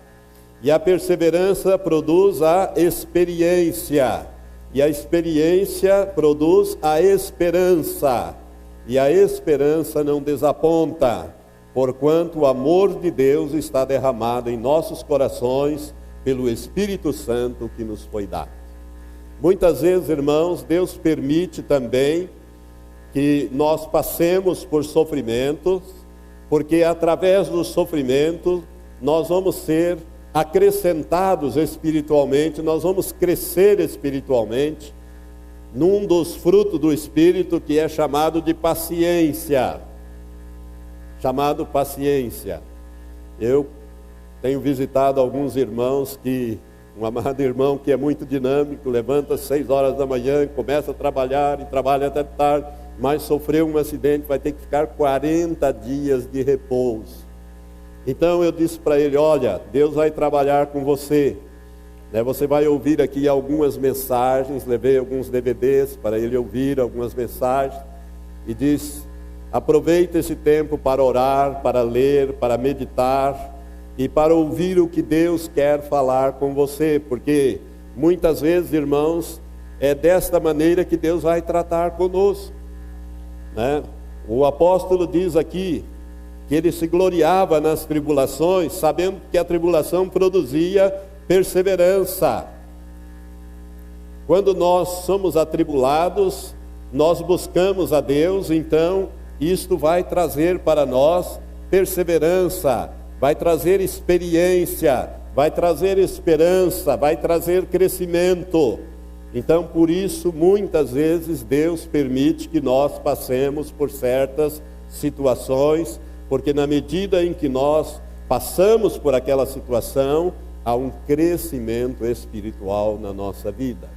E a perseverança produz a experiência. E a experiência produz a esperança. E a esperança não desaponta, porquanto o amor de Deus está derramado em nossos corações pelo Espírito Santo que nos foi dado. Muitas vezes, irmãos, Deus permite também que nós passemos por sofrimentos, porque através do sofrimento nós vamos ser acrescentados espiritualmente, nós vamos crescer espiritualmente num dos frutos do Espírito que é chamado de paciência. Chamado paciência. Eu tenho visitado alguns irmãos um amado irmão que é muito dinâmico, levanta às 6 horas da manhã, começa a trabalhar e trabalha até tarde, mas sofreu um acidente, vai ter que ficar 40 dias de repouso. Então eu disse para ele: olha, Deus vai trabalhar com você, né? Você vai ouvir aqui algumas mensagens, levei alguns DVDs para ele ouvir algumas mensagens, e disse: aproveita esse tempo para orar, para ler, para meditar, e para ouvir o que Deus quer falar com você, porque muitas vezes, irmãos, é desta maneira que Deus vai tratar conosco, né? O apóstolo diz aqui que ele se gloriava nas tribulações, sabendo que a tribulação produzia perseverança. Quando nós somos atribulados, nós buscamos a Deus, então isto vai trazer para nós perseverança, vai trazer experiência, vai trazer esperança, vai trazer crescimento. Então, por isso, muitas vezes Deus permite que nós passemos por certas situações, porque na medida em que nós passamos por aquela situação, há um crescimento espiritual na nossa vida.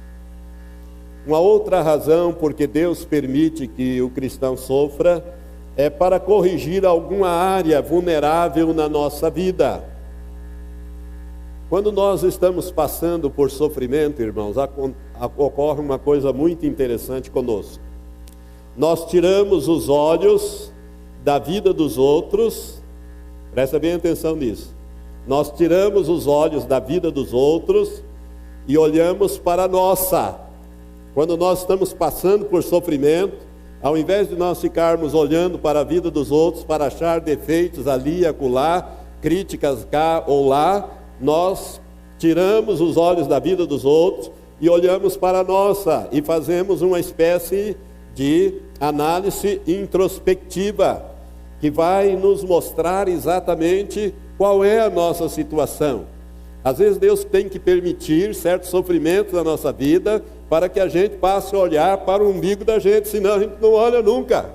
Uma outra razão porque Deus permite que o cristão sofra é para corrigir alguma área vulnerável na nossa vida. Quando nós estamos passando por sofrimento, irmãos, ocorre uma coisa muito interessante conosco. Nós tiramos os olhos da vida dos outros, presta bem atenção nisso. Nós tiramos os olhos da vida dos outros e olhamos para a nossa. Quando nós estamos passando por sofrimento, ao invés de nós ficarmos olhando para a vida dos outros, para achar defeitos ali e acolá, críticas cá ou lá, nós tiramos os olhos da vida dos outros e olhamos para a nossa, e fazemos uma espécie de análise introspectiva, que vai nos mostrar exatamente qual é a nossa situação. Às vezes Deus tem que permitir certos sofrimentos na nossa vida, para que a gente passe a olhar para o umbigo da gente, senão a gente não olha nunca.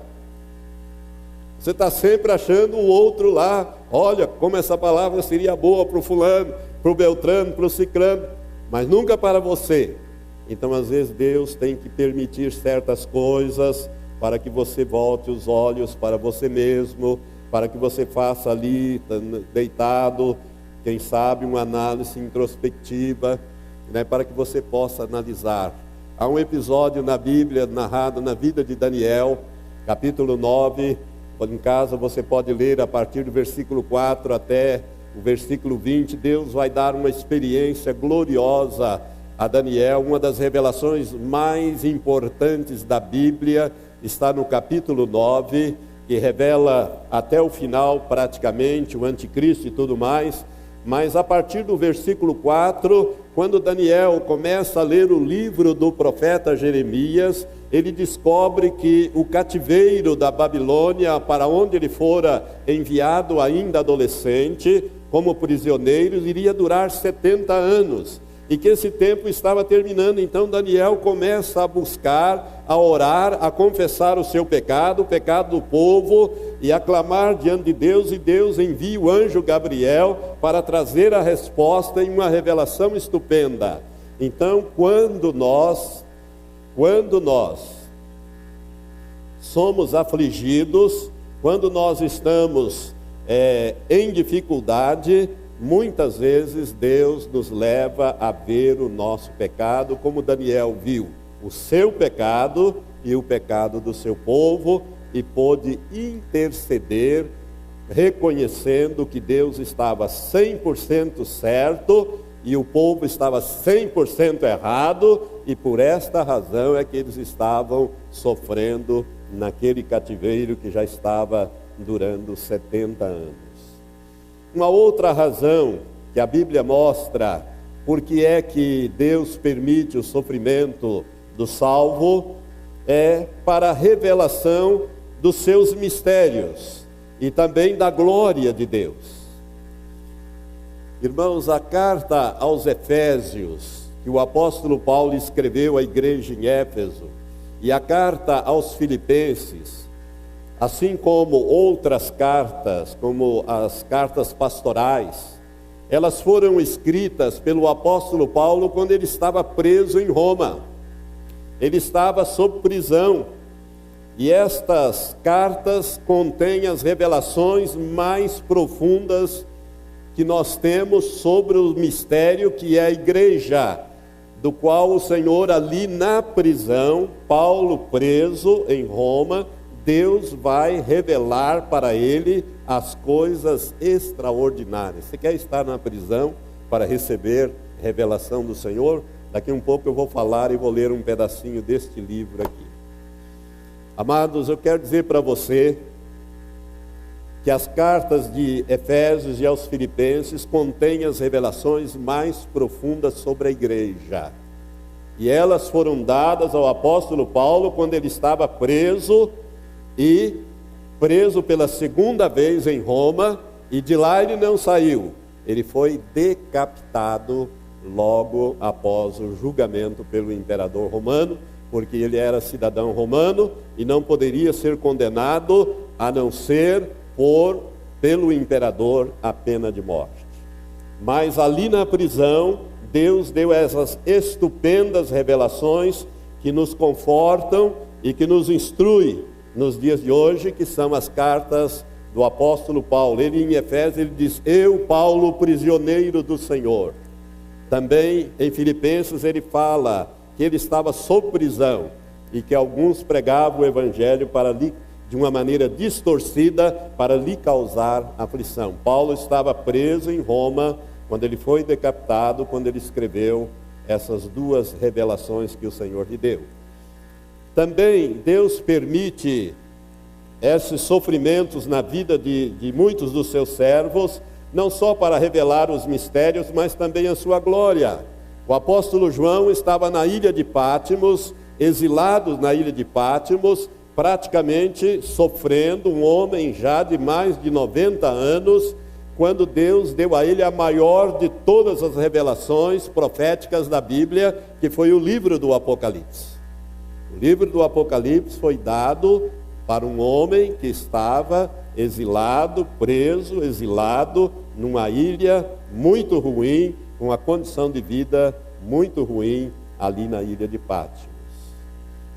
Você está sempre achando o outro lá, olha como essa palavra seria boa para o fulano, para o beltrano, para o ciclano, mas nunca para você. Então às vezes Deus tem que permitir certas coisas, para que você volte os olhos para você mesmo, para que você faça ali, deitado, quem sabe uma análise introspectiva, né, para que você possa analisar. Há um episódio na Bíblia narrado na vida de Daniel, capítulo 9, em casa você pode ler a partir do versículo 4 até o versículo 20, Deus vai dar uma experiência gloriosa a Daniel. Uma das revelações mais importantes da Bíblia está no capítulo 9, que revela até o final praticamente o anticristo e tudo mais. Mas a partir do versículo 4, quando Daniel começa a ler o livro do profeta Jeremias, ele descobre que o cativeiro da Babilônia, para onde ele fora enviado ainda adolescente, como prisioneiro, iria durar 70 anos. e que esse tempo estava terminando. Então Daniel começa a buscar, a orar, a confessar o seu pecado, o pecado do povo, e a clamar diante de Deus, e Deus envia o anjo Gabriel para trazer a resposta em uma revelação estupenda. Então, quando nós somos afligidos, quando nós estamos em dificuldade, muitas vezes Deus nos leva a ver o nosso pecado, como Daniel viu o seu pecado e o pecado do seu povo, e pôde interceder, reconhecendo que Deus estava 100% certo e o povo estava 100% errado, e por esta razão é que eles estavam sofrendo naquele cativeiro que já estava durando 70 anos. Uma outra razão que a Bíblia mostra porque é que Deus permite o sofrimento do salvo é para a revelação dos seus mistérios e também da glória de Deus. Irmãos, a carta aos Efésios, que o apóstolo Paulo escreveu à igreja em Éfeso, e a carta aos Filipenses, assim como outras cartas, como as cartas pastorais, elas foram escritas pelo apóstolo Paulo quando ele estava preso em Roma. Ele estava sob prisão. E estas cartas contêm as revelações mais profundas que nós temos sobre o mistério que é a igreja, do qual o Senhor ali na prisão, Paulo preso em Roma, Deus vai revelar para ele as coisas extraordinárias. Você quer estar na prisão para receber revelação do Senhor? Daqui um pouco eu vou falar e vou ler um pedacinho deste livro aqui. Amados, eu quero dizer para você que as cartas de Efésios e aos Filipenses contêm as revelações mais profundas sobre a igreja. E elas foram dadas ao apóstolo Paulo quando ele estava preso pela segunda vez em Roma, e de lá ele não saiu. Ele foi decapitado logo após o julgamento pelo imperador romano, porque ele era cidadão romano e não poderia ser condenado a não ser pelo imperador a pena de morte. Mas ali na prisão, Deus deu essas estupendas revelações que nos confortam e que nos instruem nos dias de hoje, que são as cartas do apóstolo Paulo. Ele em Efésios ele diz: eu, Paulo, prisioneiro do Senhor. Também em Filipenses ele fala que ele estava sob prisão e que alguns pregavam o evangelho de uma maneira distorcida para lhe causar aflição. Paulo estava preso em Roma quando ele foi decapitado, quando ele escreveu essas duas revelações que o Senhor lhe deu. Também Deus permite esses sofrimentos na vida de muitos dos seus servos, não só para revelar os mistérios, mas também a sua glória. O apóstolo João estava na ilha de Patmos, exilado na ilha de Patmos, praticamente sofrendo, um homem já de mais de 90 anos, quando Deus deu a ele a maior de todas as revelações proféticas da Bíblia, que foi o livro do Apocalipse. O livro do Apocalipse foi dado para um homem que estava exilado, preso, exilado, numa ilha muito ruim, com uma condição de vida muito ruim, ali na ilha de Patmos.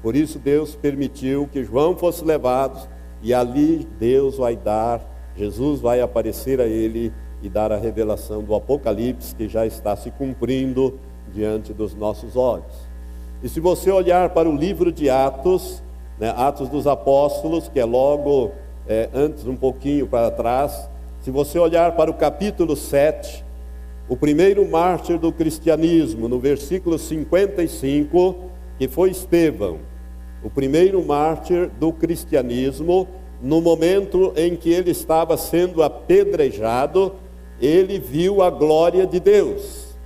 Por isso Deus permitiu que João fosse levado, e ali Jesus vai aparecer a ele e dar a revelação do Apocalipse, que já está se cumprindo diante dos nossos olhos. E se você olhar para o livro de Atos, Atos dos Apóstolos, que é logo antes, um pouquinho para trás, se você olhar para o capítulo 7, o primeiro mártir do cristianismo, no versículo 55, que foi Estevão, o primeiro mártir do cristianismo, no momento em que ele estava sendo apedrejado, ele viu a glória de Deus.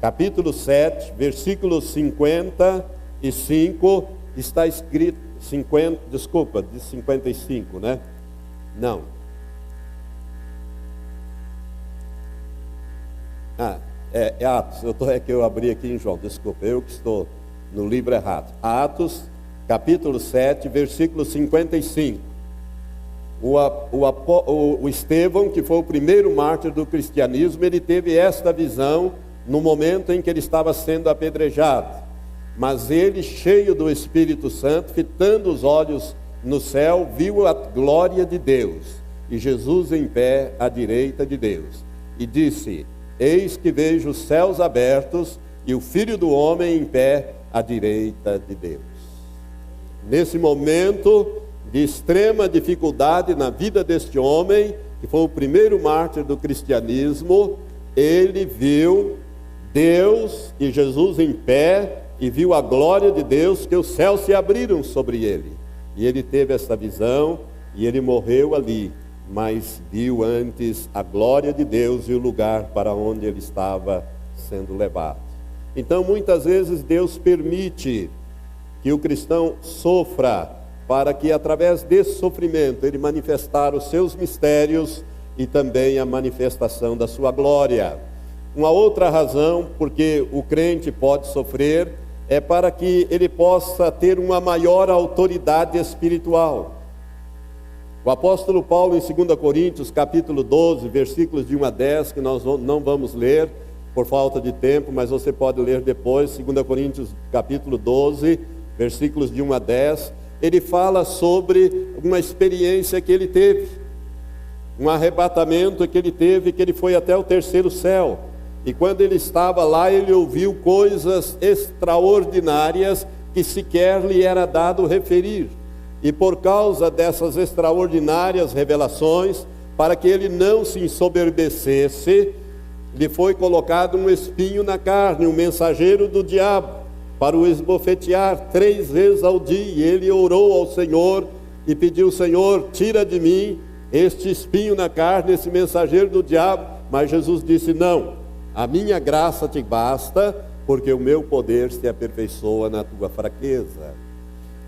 Capítulo 7, versículo 55, está escrito, de 55, né? Não. É Atos, é que eu abri aqui em João, desculpa, eu que estou no livro errado. Atos, capítulo 7, versículo 55. O Estevão, que foi o primeiro mártir do cristianismo, ele teve esta visão no momento em que ele estava sendo apedrejado. Mas ele, cheio do Espírito Santo, fitando os olhos no céu, viu a glória de Deus e Jesus em pé à direita de Deus. E disse: eis que vejo os céus abertos e o Filho do Homem em pé à direita de Deus. Nesse momento de extrema dificuldade na vida deste homem, que foi o primeiro mártir do cristianismo, ele viu Deus e Jesus em pé e viu a glória de Deus, que os céus se abriram sobre ele. E ele teve essa visão e ele morreu ali, mas viu antes a glória de Deus e o lugar para onde ele estava sendo levado. Então, muitas vezes Deus permite que o cristão sofra, para que através desse sofrimento ele manifestar os seus mistérios e também a manifestação da sua glória. Uma outra razão porque o crente pode sofrer é para que ele possa ter uma maior autoridade espiritual. O apóstolo Paulo, em 2 Coríntios, capítulo 12, versículos de 1 a 10, que nós não vamos ler por falta de tempo, mas você pode ler depois, 2 Coríntios, capítulo 12, versículos de 1 a 10, ele fala sobre uma experiência que ele teve, um arrebatamento que ele teve, que ele foi até o terceiro céu. E quando ele estava lá, ele ouviu coisas extraordinárias que sequer lhe era dado referir. E por causa dessas extraordinárias revelações, para que ele não se ensoberbecesse, lhe foi colocado um espinho na carne, um mensageiro do diabo, para o esbofetear 3 vezes ao dia. E ele orou ao Senhor e pediu: Senhor, tira de mim este espinho na carne, esse mensageiro do diabo. Mas Jesus disse: não. A minha graça te basta, porque o meu poder se aperfeiçoa na tua fraqueza.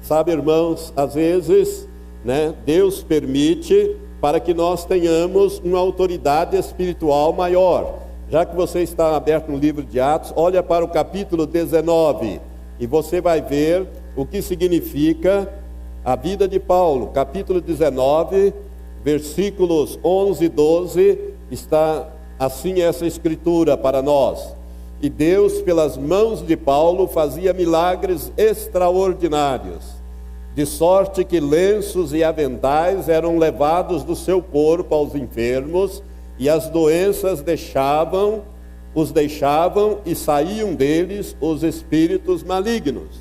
Sabe, irmãos, às vezes, Deus permite para que nós tenhamos uma autoridade espiritual maior. Já que você está aberto no livro de Atos, olha para o capítulo 19, e você vai ver o que significa a vida de Paulo. Capítulo 19, versículos 11 e 12, está assim essa escritura para nós: e Deus, pelas mãos de Paulo, fazia milagres extraordinários, de sorte que lenços e aventais eram levados do seu corpo aos enfermos, e as doenças os deixavam, e saíam deles os espíritos malignos.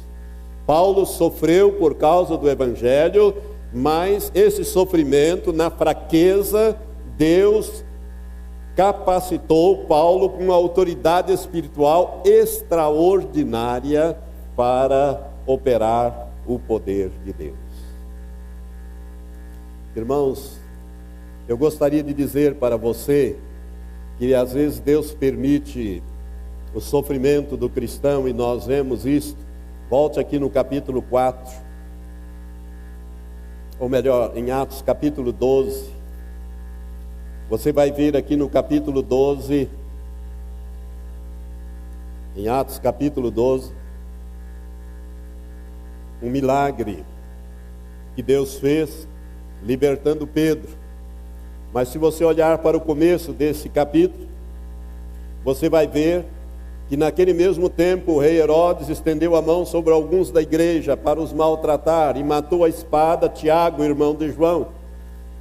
Paulo sofreu por causa do evangelho, mas esse sofrimento, na fraqueza, Deus capacitou Paulo com uma autoridade espiritual extraordinária para operar o poder de Deus. Irmãos, eu gostaria de dizer para você que às vezes Deus permite o sofrimento do cristão, e nós vemos isso. Volte aqui no capítulo 4, ou melhor, em Atos capítulo 12. Você vai ver aqui no capítulo 12, em Atos capítulo 12, um milagre que Deus fez libertando Pedro. Mas se você olhar para o começo desse capítulo, você vai ver que naquele mesmo tempo o rei Herodes estendeu a mão sobre alguns da igreja para os maltratar, e matou a espada Tiago, irmão de João.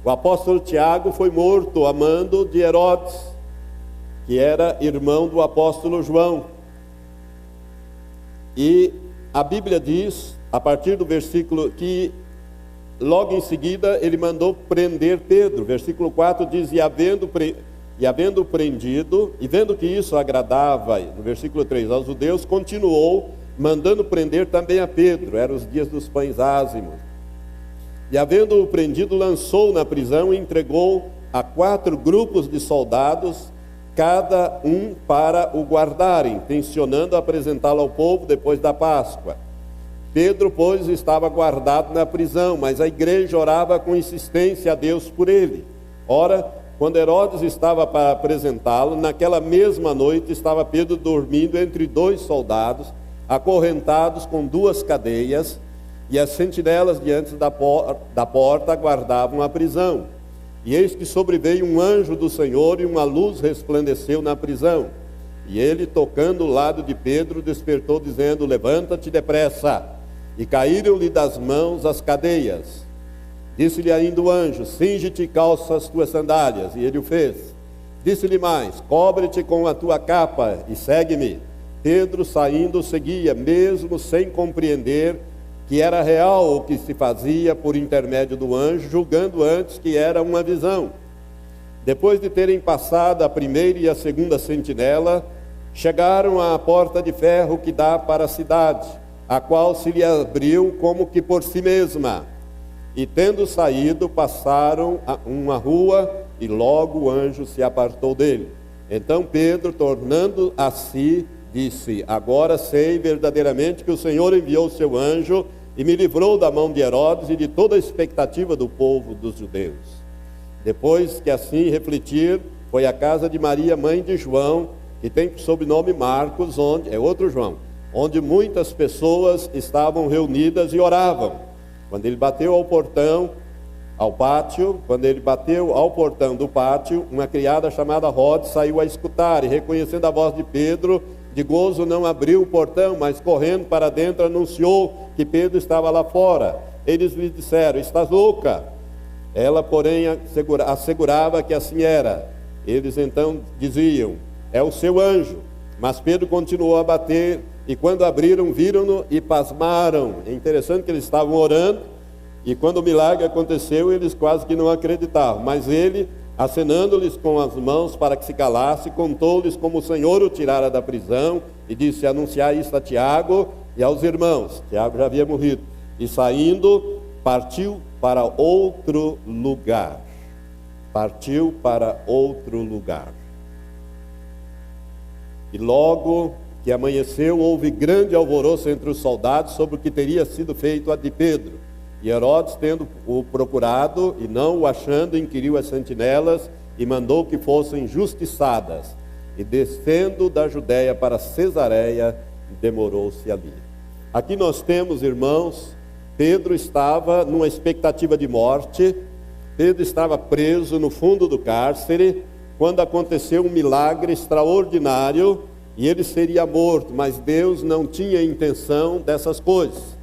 O apóstolo Tiago foi morto a mando de Herodes, que era irmão do apóstolo João. E a Bíblia diz, a partir do versículo, que logo em seguida ele mandou prender Pedro. Versículo 4 diz: e havendo prendido, e vendo que isso agradava, no versículo 3, aos judeus, continuou mandando prender também a Pedro. Eram os dias dos pães ázimos. E havendo-o prendido, lançou na prisão e entregou a 4 grupos de soldados, cada um para o guardarem, tencionando apresentá-lo ao povo depois da Páscoa. Pedro, pois, estava guardado na prisão, mas a igreja orava com insistência a Deus por ele. Ora, quando Herodes estava para apresentá-lo, naquela mesma noite estava Pedro dormindo entre 2 soldados, acorrentados com 2 cadeias, e as sentinelas diante da porta aguardavam a prisão. E eis que sobreveio um anjo do Senhor, e uma luz resplandeceu na prisão. E ele, tocando o lado de Pedro, despertou, dizendo: levanta-te depressa. E caíram-lhe das mãos as cadeias. Disse-lhe ainda o anjo: cinge-te e calça as tuas sandálias. E ele o fez. Disse-lhe mais: cobre-te com a tua capa e segue-me. Pedro, saindo, seguia, mesmo sem compreender que era real o que se fazia por intermédio do anjo, julgando antes que era uma visão. Depois de terem passado a primeira e a segunda sentinela, chegaram à porta de ferro que dá para a cidade, a qual se lhe abriu como que por si mesma. E tendo saído, passaram uma rua, e logo o anjo se apartou dele. Então Pedro, tornando a si, disse: agora sei verdadeiramente que o Senhor enviou o seu anjo e me livrou da mão de Herodes e de toda a expectativa do povo dos judeus. Depois que assim refletir, foi à casa de Maria, mãe de João, que tem por sobrenome Marcos, onde, é outro João, onde muitas pessoas estavam reunidas e oravam. Quando ele bateu ao portão do pátio, uma criada chamada Rode saiu a escutar, e reconhecendo a voz de Pedro, de gozo não abriu o portão, mas correndo para dentro anunciou que Pedro estava lá fora. Eles lhe disseram: estás louca? Ela, porém, assegurava que assim era. Eles então diziam: é o seu anjo. Mas Pedro continuou a bater, e quando abriram, viram-no e pasmaram. É interessante que eles estavam orando, e quando o milagre aconteceu, eles quase que não acreditavam. Mas ele, acenando-lhes com as mãos para que se calasse, contou-lhes como o Senhor o tirara da prisão, e disse: anunciai isto a Tiago e aos irmãos. Tiago já havia morrido. E saindo, partiu para outro lugar. Partiu para outro lugar. E logo que amanheceu, houve grande alvoroço entre os soldados sobre o que teria sido feito a de Pedro. E Herodes, tendo o procurado e não o achando, inquiriu as sentinelas e mandou que fossem justiçadas. E descendo da Judéia para Cesareia, demorou-se ali. Aqui nós temos, irmãos, Pedro estava numa expectativa de morte. Pedro estava preso no fundo do cárcere, quando aconteceu um milagre extraordinário, e ele seria morto, mas Deus não tinha intenção dessas coisas.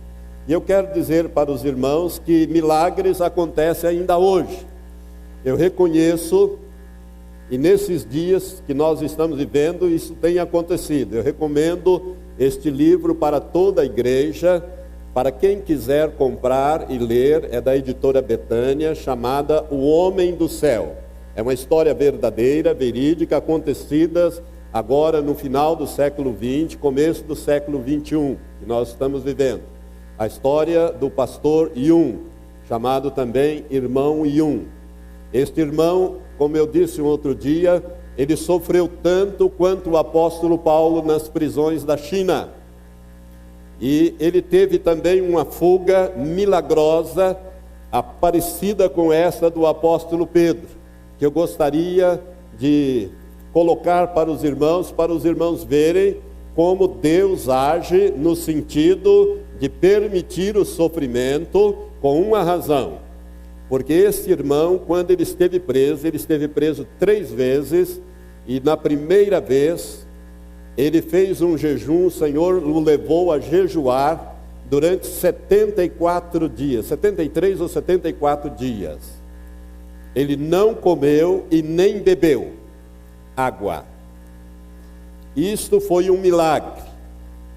E eu quero dizer para os irmãos que milagres acontecem ainda hoje. Eu reconheço, e nesses dias que nós estamos vivendo, isso tem acontecido. Eu recomendo este livro para toda a igreja, para quem quiser comprar e ler, é da editora Betânia, chamada O Homem do Céu. É uma história verdadeira, verídica, acontecidas agora no final do século XX, começo do século XXI, que nós estamos vivendo. A história do pastor Yun, chamado também Irmão Yun. Este irmão, como eu disse um outro dia, ele sofreu tanto quanto o apóstolo Paulo nas prisões da China. E ele teve também uma fuga milagrosa, parecida com essa do apóstolo Pedro, que eu gostaria de colocar para os irmãos verem como Deus age no sentido de permitir o sofrimento com uma razão. Porque esse irmão, quando ele esteve preso 3 vezes, e na primeira vez, ele fez um jejum, o Senhor o levou a jejuar durante 74 dias, 73 ou 74 dias. Ele não comeu e nem bebeu água. Isto foi um milagre.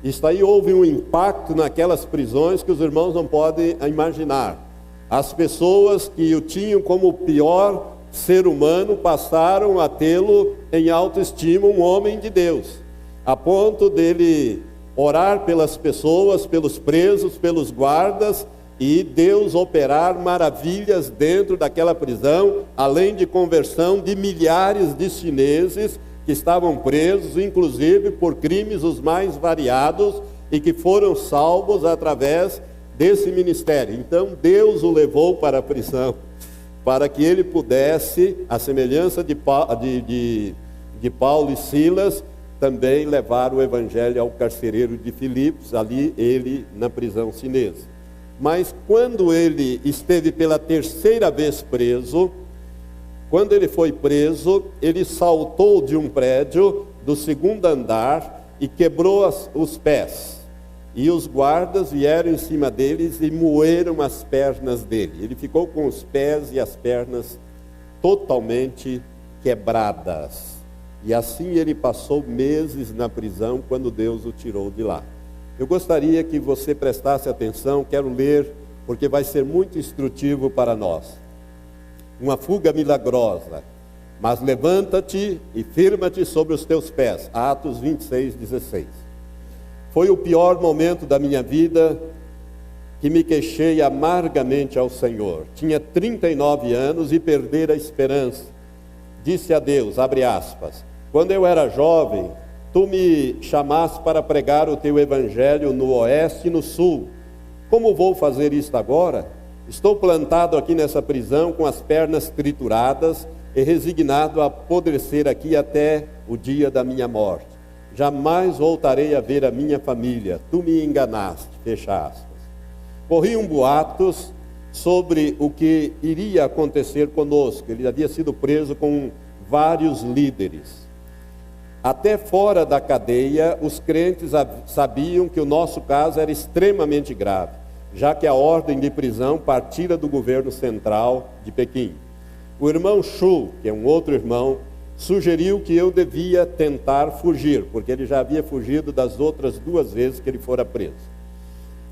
Isso aí houve um impacto naquelas prisões que os irmãos não podem imaginar. As pessoas que o tinham como o pior ser humano passaram a tê-lo em autoestima, um homem de Deus, a ponto dele orar pelas pessoas, pelos presos, pelos guardas, e Deus operar maravilhas dentro daquela prisão, além de conversão de milhares de chineses que estavam presos, inclusive por crimes os mais variados, e que foram salvos através desse ministério. Então Deus o levou para a prisão. para que ele pudesse, à semelhança de Paulo e Silas, também levar o evangelho ao carcereiro de Filipos, ali ele na prisão chinesa. Mas quando ele esteve pela terceira vez preso, quando ele foi preso, ele saltou de um prédio do segundo andar e quebrou os pés. E os guardas vieram em cima deles e moeram as pernas dele. Ele ficou com os pés e as pernas totalmente quebradas. E assim ele passou meses na prisão quando Deus o tirou de lá. Eu gostaria que você prestasse atenção, quero ler, porque vai ser muito instrutivo para nós. Uma fuga milagrosa. Mas levanta-te e firma-te sobre os teus pés. Atos 26, 16. Foi o pior momento da minha vida que me queixei amargamente ao Senhor. Tinha 39 anos e perdera a esperança. Disse a Deus, abre aspas, quando eu era jovem, tu me chamaste para pregar o teu evangelho no oeste e no sul. Como vou fazer isto agora? Estou plantado aqui nessa prisão com as pernas trituradas e resignado a apodrecer aqui até o dia da minha morte. Jamais voltarei a ver a minha família. Tu me enganaste, fecha aspas. Corriam boatos sobre o que iria acontecer conosco. Ele havia sido preso com vários líderes. Até fora da cadeia, os crentes sabiam que o nosso caso era extremamente grave, já que a ordem de prisão partira do governo central de Pequim. O irmão Shu, que é um outro irmão, sugeriu que eu devia tentar fugir, porque ele já havia fugido das outras 2 vezes que ele fora preso.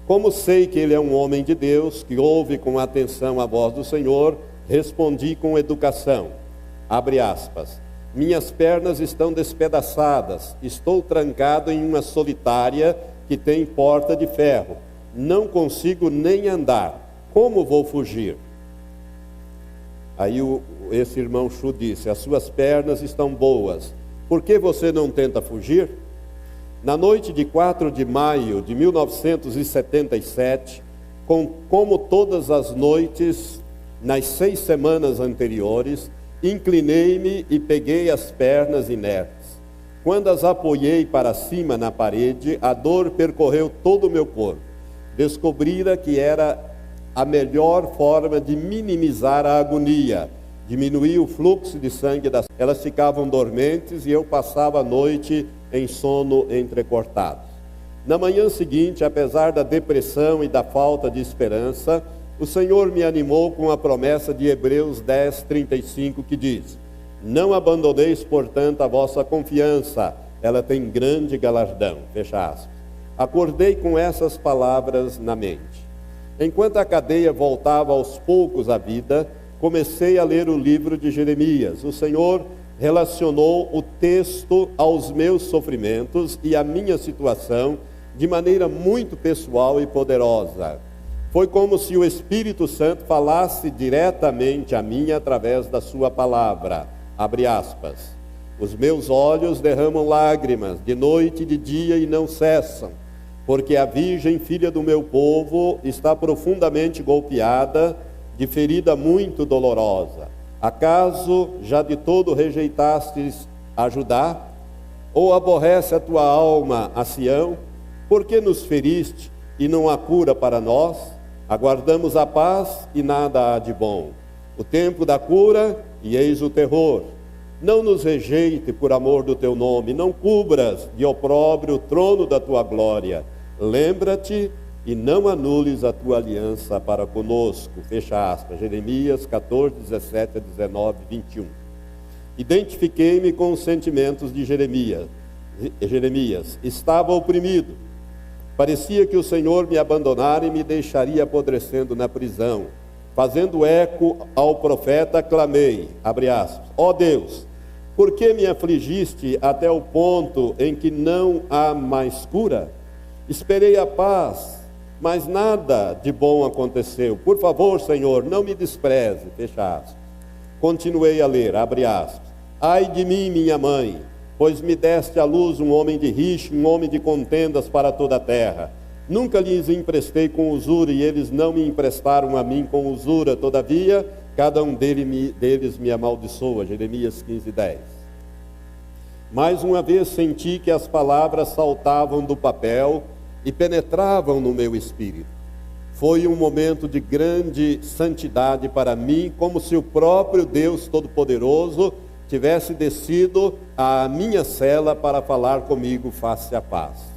Como sei que ele é um homem de Deus, que ouve com atenção a voz do Senhor, respondi com educação, abre aspas, minhas pernas estão despedaçadas, estou trancado em uma solitária que tem porta de ferro, não consigo nem andar, como vou fugir? Aí esse irmão Shu disse, as suas pernas estão boas, por que você não tenta fugir? Na noite de 4 de maio de 1977, como todas as noites, nas 6 semanas anteriores, inclinei-me e peguei as pernas inertes. Quando as apoiei para cima na parede, a dor percorreu todo o meu corpo. Descobrira que era a melhor forma de minimizar a agonia, diminuir o fluxo de sangue das... Elas ficavam dormentes e eu passava a noite em sono entrecortado. Na manhã seguinte, apesar da depressão e da falta de esperança, o Senhor me animou com a promessa de Hebreus 10, 35, que diz, não abandoneis, portanto, a vossa confiança, ela tem grande galardão, fecha aspas. Acordei com essas palavras na mente. Enquanto a cadeia voltava aos poucos à vida, comecei a ler o livro de Jeremias. O Senhor relacionou o texto aos meus sofrimentos e à minha situação de maneira muito pessoal e poderosa. Foi como se o Espírito Santo falasse diretamente a mim através da sua palavra. Abre aspas. Os meus olhos derramam lágrimas de noite e de dia e não cessam, porque a virgem, filha do meu povo, está profundamente golpeada, de ferida muito dolorosa. Acaso já de todo rejeitastes a Judá? Ou aborrece a tua alma a Sião? Por que nos feriste e não há cura para nós? Aguardamos a paz e nada há de bom. O tempo da cura e eis o terror. Não nos rejeite por amor do teu nome, não cubras de opróbrio o trono da tua glória. Lembra-te e não anules a tua aliança para conosco. Fecha aspas. Jeremias 14, 17 a 19, 21. Identifiquei-me com os sentimentos de Jeremias. Estava oprimido. Parecia que o Senhor me abandonara e me deixaria apodrecendo na prisão. Fazendo eco ao profeta, clamei, abre aspas, ó Deus, por que me afligiste até o ponto em que não há mais cura? Esperei a paz, mas nada de bom aconteceu. Por favor, Senhor, não me despreze, fecha aspas. Continuei a ler, abre aspas, ai de mim, minha mãe, pois me deste à luz um homem de rixa, um homem de contendas para toda a terra. Nunca lhes emprestei com usura, e eles não me emprestaram a mim com usura. Todavia, cada um deles me amaldiçoa. Jeremias 15:10. Mais uma vez senti que as palavras saltavam do papel e penetravam no meu espírito. Foi um momento de grande santidade para mim, como se o próprio Deus Todo-Poderoso tivesse descido à minha cela para falar comigo face a face.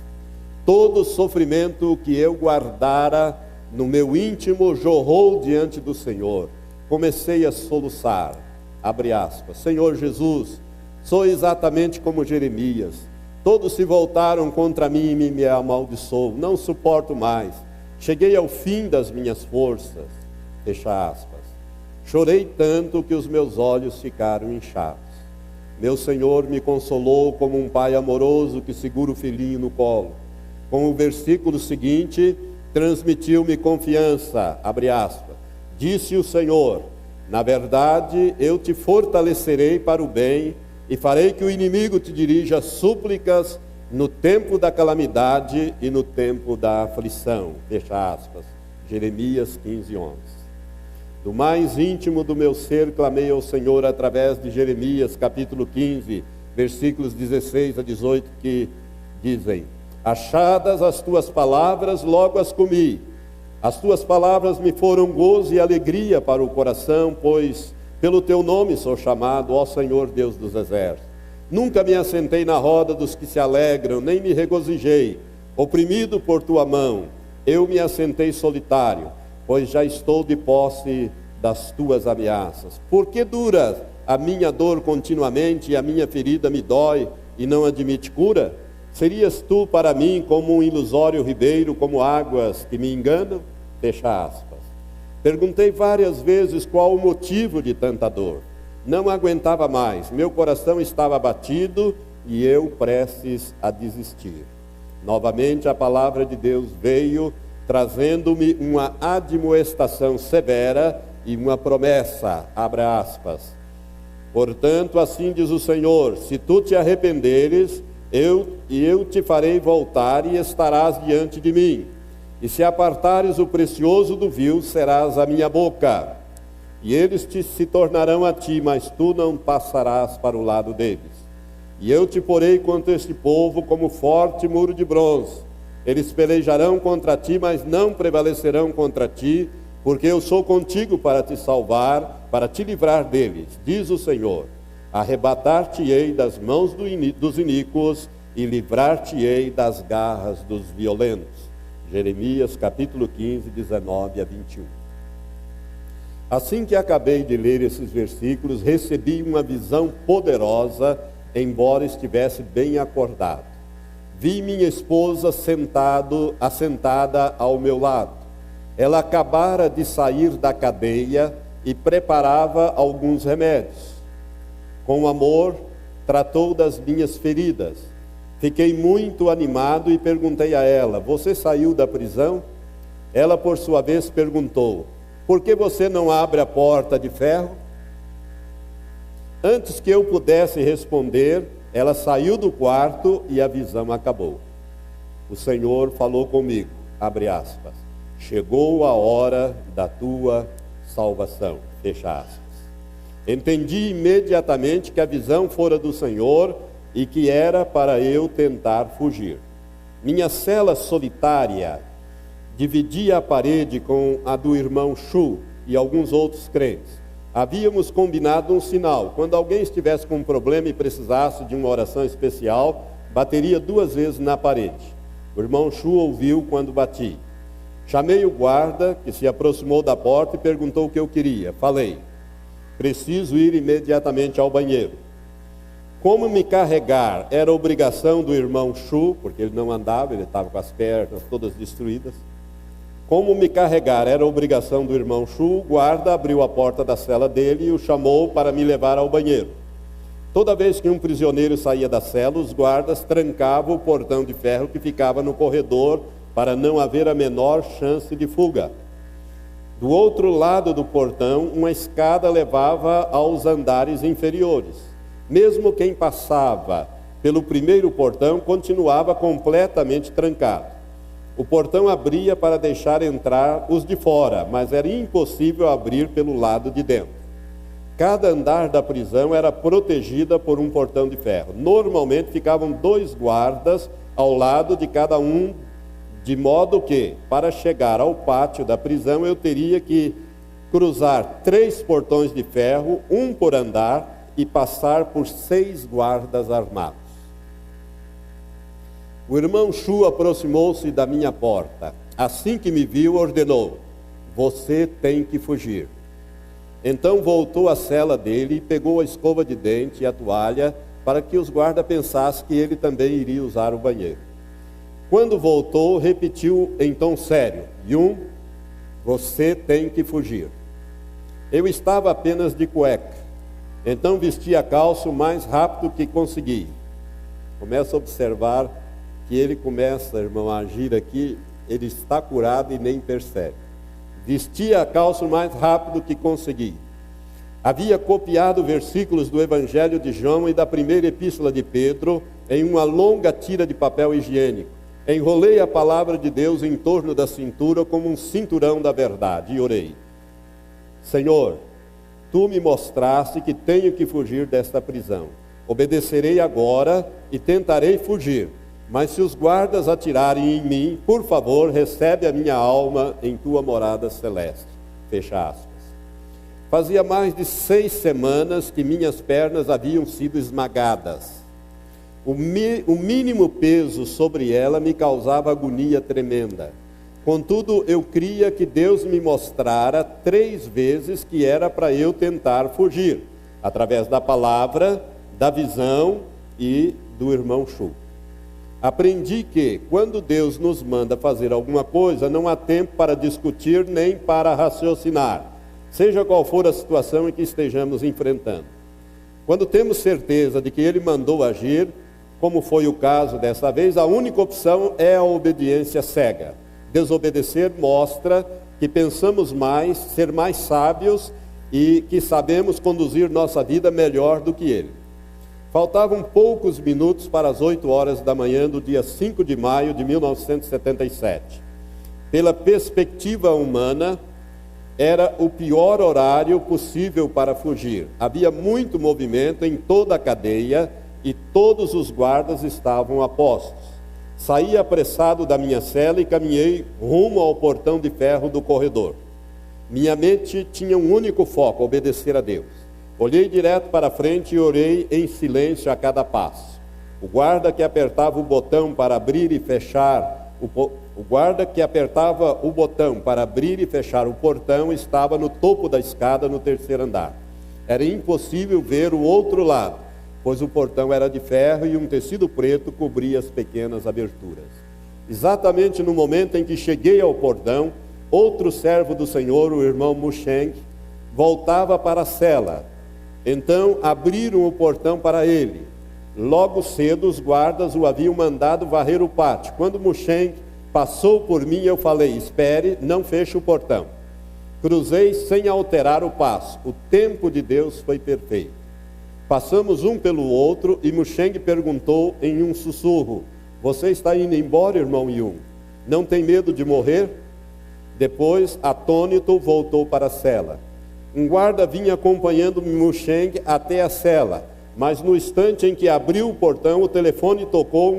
Todo o sofrimento que eu guardara no meu íntimo jorrou diante do Senhor. Comecei a soluçar, abre aspas, Senhor Jesus, sou exatamente como Jeremias. Todos se voltaram contra mim e me amaldiçoam. Não suporto mais. Cheguei ao fim das minhas forças. Fecha aspas. Chorei tanto que os meus olhos ficaram inchados. Meu Senhor me consolou como um pai amoroso que segura o filhinho no colo. Com o versículo seguinte, transmitiu-me confiança. Abre aspas. Disse o Senhor, na verdade, eu te fortalecerei para o bem e farei que o inimigo te dirija súplicas no tempo da calamidade e no tempo da aflição. Fecha aspas. Jeremias 15:11. Do mais íntimo do meu ser clamei ao Senhor através de Jeremias capítulo 15, versículos 16 a 18, que dizem: achadas as tuas palavras, logo as comi. As tuas palavras me foram gozo e alegria para o coração, pois pelo teu nome sou chamado, ó Senhor Deus dos exércitos. Nunca me assentei na roda dos que se alegram, nem me regozijei, oprimido por tua mão. Eu me assentei solitário, pois já estou de posse das tuas ameaças. Por que dura a minha dor continuamente e a minha ferida me dói e não admite cura? Serias tu para mim como um ilusório ribeiro, como águas que me enganam? Fecha aspas. Perguntei várias vezes qual o motivo de tanta dor. Não aguentava mais, meu coração estava abatido e eu prestes a desistir. Novamente a palavra de Deus veio, trazendo-me uma admoestação severa e uma promessa, abre aspas. Portanto, assim diz o Senhor, se tu te arrependeres, eu te farei voltar e estarás diante de mim. E se apartares o precioso do vil, serás a minha boca. E eles se tornarão a ti, mas tu não passarás para o lado deles. E eu te porei contra este povo como forte muro de bronze. Eles pelejarão contra ti, mas não prevalecerão contra ti, porque eu sou contigo para te salvar, para te livrar deles, diz o Senhor. Arrebatar-te-ei das mãos dos iníquos e livrar-te-ei das garras dos violentos. Jeremias capítulo 15, 19 a 21. Assim que acabei de ler esses versículos, recebi uma visão poderosa, embora estivesse bem acordado. Vi minha esposa assentada ao meu lado. Ela acabara de sair da cadeia e preparava alguns remédios. Com amor, tratou das minhas feridas. Fiquei muito animado e perguntei a ela, você saiu da prisão? Ela, por sua vez, perguntou, por que você não abre a porta de ferro? Antes que eu pudesse responder, ela saiu do quarto e a visão acabou. O Senhor falou comigo, abre aspas, chegou a hora da tua salvação, fecha aspas. Entendi imediatamente que a visão fora do Senhor e que era para eu tentar fugir. Minha cela solitária dividia a parede com a do irmão Chu e alguns outros crentes. Havíamos combinado um sinal. Quando alguém estivesse com um problema e precisasse de uma oração especial, bateria 2 vezes na parede. O irmão Chu ouviu quando bati. Chamei o guarda, que se aproximou da porta e perguntou o que eu queria. Falei, preciso ir imediatamente ao banheiro. Como me carregar era obrigação do irmão Chu, porque ele não andava, ele estava com as pernas todas destruídas. Como me carregar era obrigação do irmão Chu, o guarda abriu a porta da cela dele e o chamou para me levar ao banheiro. Toda vez que um prisioneiro saía da cela, os guardas trancavam o portão de ferro que ficava no corredor para não haver a menor chance de fuga. Do outro lado do portão, uma escada levava aos andares inferiores. Mesmo quem passava pelo primeiro portão continuava completamente trancado. O portão abria para deixar entrar os de fora, mas era impossível abrir pelo lado de dentro. Cada andar da prisão era protegida por um portão de ferro. Normalmente ficavam 2 guardas ao lado de cada um, de modo que, para chegar ao pátio da prisão, eu teria que cruzar 3 portões de ferro, um por andar, e passar por 6 guardas armados. O irmão Chu aproximou-se da minha porta. Assim que me viu, ordenou: você tem que fugir. Então voltou à cela dele e pegou a escova de dente e a toalha para que os guardas pensassem que ele também iria usar o banheiro. Quando voltou, repetiu em tom sério: Yun, você tem que fugir. Eu estava apenas de cueca, então vesti a calça o mais rápido que consegui. Começa a observar que ele começa, irmão, a agir aqui, ele está curado e nem percebe. Vesti a calça o mais rápido que consegui. Havia copiado versículos do Evangelho de João e da primeira epístola de Pedro em uma longa tira de papel higiênico. Enrolei a palavra de Deus em torno da cintura como um cinturão da verdade e orei: Senhor, tu me mostraste que tenho que fugir desta prisão. Obedecerei agora e tentarei fugir. Mas se os guardas atirarem em mim, por favor, recebe a minha alma em tua morada celeste. Fecha aspas. Fazia mais de 6 semanas que minhas pernas haviam sido esmagadas. O mínimo peso sobre ela me causava agonia tremenda. Contudo, eu cria que Deus me mostrara 3 vezes que era para eu tentar fugir, através da palavra, da visão e do irmão Chu. Aprendi que, quando Deus nos manda fazer alguma coisa, não há tempo para discutir nem para raciocinar, seja qual for a situação em que estejamos enfrentando. Quando temos certeza de que Ele mandou agir, como foi o caso dessa vez, a única opção é a obediência cega. Desobedecer mostra que pensamos mais, ser mais sábios e que sabemos conduzir nossa vida melhor do que Ele. Faltavam poucos minutos para as 8 horas da manhã do dia 5 de maio de 1977. Pela perspectiva humana, era o pior horário possível para fugir. Havia muito movimento em toda a cadeia e todos os guardas estavam a postos. Saí apressado da minha cela e caminhei rumo ao portão de ferro do corredor. Minha mente tinha um único foco: obedecer a Deus. Olhei direto para frente e orei em silêncio a cada passo. O guarda que apertava o botão para abrir e fechar o portão estava no topo da escada no 3º andar. Era impossível ver o outro lado, pois o portão era de ferro e um tecido preto cobria as pequenas aberturas. Exatamente no momento em que cheguei ao portão, outro servo do Senhor, o irmão Musheng, voltava para a cela. Então abriram o portão para ele. Logo cedo os guardas o haviam mandado varrer o pátio. Quando Musheng passou por mim, eu falei: espere, não feche o portão. Cruzei sem alterar o passo. O tempo de Deus foi perfeito. Passamos um pelo outro e Musheng perguntou em um sussurro: você está indo embora, irmão Yun? Não tem medo de morrer? Depois, atônito, voltou para a cela. Um guarda vinha acompanhando Musheng até a cela, mas no instante em que abriu o portão, o telefone tocou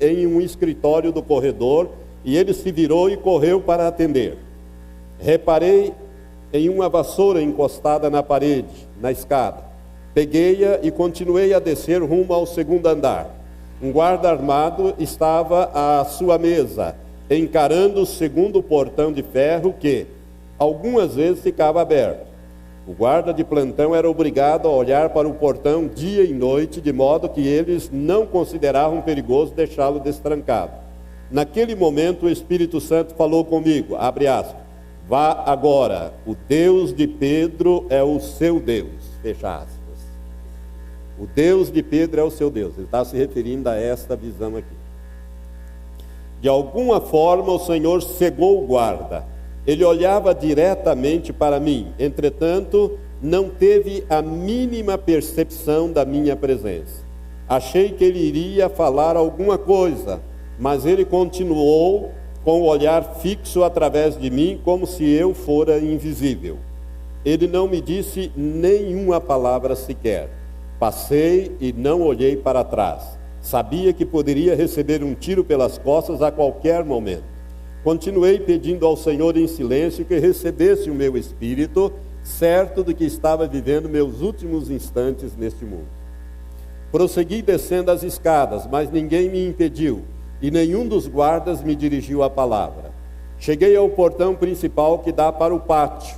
em um escritório do corredor e ele se virou e correu para atender. Reparei em uma vassoura encostada na parede, na escada. Peguei-a e continuei a descer rumo ao 2º andar. Um guarda armado estava à sua mesa, encarando o 2º portão de ferro que, algumas vezes, ficava aberto. O guarda de plantão era obrigado a olhar para o portão dia e noite, de modo que eles não consideravam perigoso deixá-lo destrancado. Naquele momento o Espírito Santo falou comigo, abre aspas: vá agora, o Deus de Pedro é o seu Deus, fecha aspas. O Deus de Pedro é o seu Deus. Ele está se referindo a esta visão aqui. De alguma forma o Senhor cegou o guarda. Ele olhava diretamente para mim, entretanto, não teve a mínima percepção da minha presença. Achei que ele iria falar alguma coisa, mas ele continuou com o olhar fixo através de mim, como se eu fora invisível. Ele não me disse nenhuma palavra sequer. Passei e não olhei para trás. Sabia que poderia receber um tiro pelas costas a qualquer momento. Continuei pedindo ao Senhor em silêncio que recebesse o meu espírito, certo de que estava vivendo meus últimos instantes neste mundo. Prossegui descendo as escadas, mas ninguém me impediu, e nenhum dos guardas me dirigiu a palavra. Cheguei ao portão principal que dá para o pátio,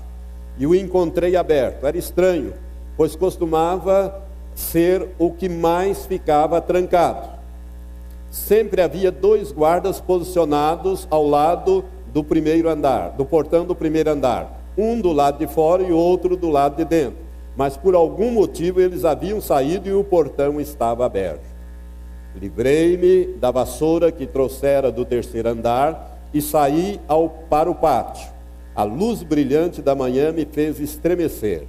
e o encontrei aberto. Era estranho, pois costumava ser o que mais ficava trancado. Sempre havia 2 guardas posicionados ao lado do primeiro andar, do portão do primeiro andar. Um do lado de fora e outro do lado de dentro. Mas por algum motivo eles haviam saído e o portão estava aberto. Livrei-me da vassoura que trouxera do terceiro andar e saí para o pátio. A luz brilhante da manhã me fez estremecer.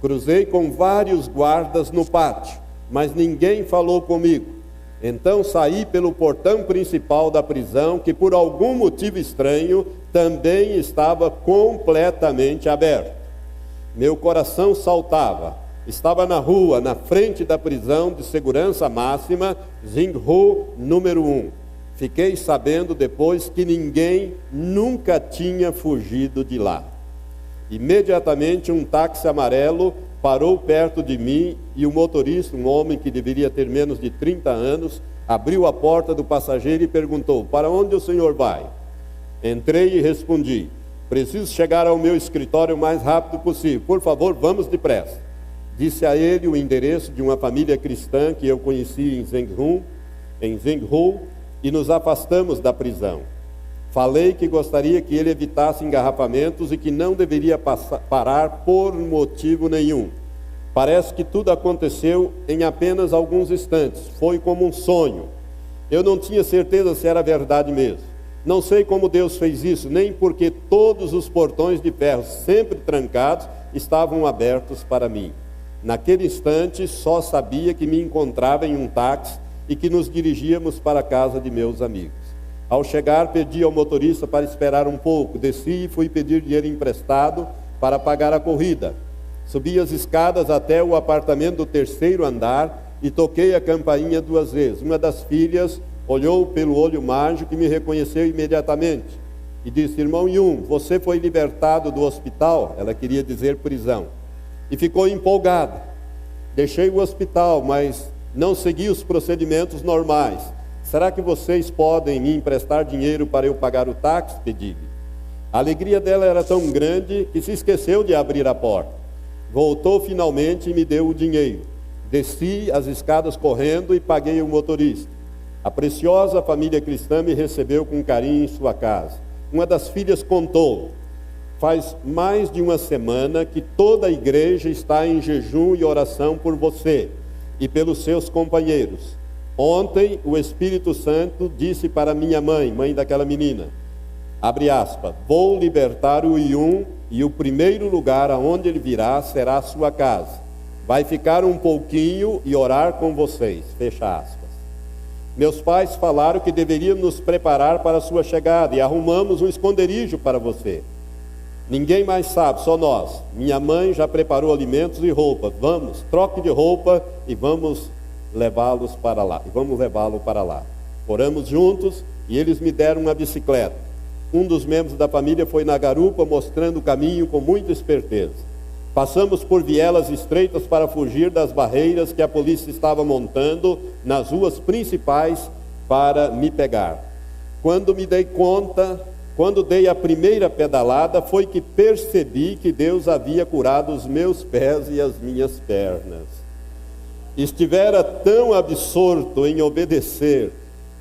Cruzei com vários guardas no pátio, mas ninguém falou comigo. Então saí pelo portão principal da prisão, que por algum motivo estranho também estava completamente aberto. Meu coração saltava. Estava na rua, na frente da prisão de segurança máxima, Xingu número 1. Fiquei sabendo depois que ninguém nunca tinha fugido de lá. Imediatamente um táxi amarelo parou perto de mim e o motorista, um homem que deveria ter menos de 30 anos, abriu a porta do passageiro e perguntou: para onde o senhor vai? Entrei e respondi: preciso chegar ao meu escritório o mais rápido possível. Por favor, vamos depressa. Disse a ele o endereço de uma família cristã que eu conheci em Xingu, e nos afastamos da prisão. Falei que gostaria que ele evitasse engarrafamentos e que não deveria parar por motivo nenhum. Parece que tudo aconteceu em apenas alguns instantes. Foi como um sonho. Eu não tinha certeza se era verdade mesmo. Não sei como Deus fez isso, nem porque todos os portões de ferro, sempre trancados, estavam abertos para mim. Naquele instante, só sabia que me encontrava em um táxi e que nos dirigíamos para a casa de meus amigos. Ao chegar, pedi ao motorista para esperar um pouco. Desci e fui pedir dinheiro emprestado para pagar a corrida. Subi as escadas até o apartamento do terceiro andar e toquei a campainha 2 vezes. Uma das filhas olhou pelo olho mágico e me reconheceu imediatamente. E disse: irmão Yun, você foi libertado do hospital? Ela queria dizer prisão. E ficou empolgada. Deixei o hospital, mas não segui os procedimentos normais. Será que vocês podem me emprestar dinheiro para eu pagar o táxi? Pedi-lhe. A alegria dela era tão grande que se esqueceu de abrir a porta. Voltou finalmente e me deu o dinheiro. Desci as escadas correndo e paguei o motorista. A preciosa família cristã me recebeu com carinho em sua casa. Uma das filhas contou: faz mais de uma semana que toda a igreja está em jejum e oração por você e pelos seus companheiros. Ontem o Espírito Santo disse para minha mãe daquela menina, abre aspas, vou libertar o Yun e o primeiro lugar aonde ele virá será a sua casa. Vai ficar um pouquinho e orar com vocês, fecha aspas. Meus pais falaram que deveríamos nos preparar para a sua chegada e arrumamos um esconderijo para você. Ninguém mais sabe, só nós. Minha mãe já preparou alimentos e roupas. Vamos, troque de roupa e vamos levá-lo para lá. Oramos juntos e eles me deram uma bicicleta. Um dos membros da família foi na garupa mostrando o caminho com muita esperteza. Passamos por vielas estreitas para fugir das barreiras que a polícia estava montando nas ruas principais para me pegar. Quando dei a primeira pedalada, foi que percebi que Deus havia curado os meus pés e as minhas pernas. Estivera tão absorto em obedecer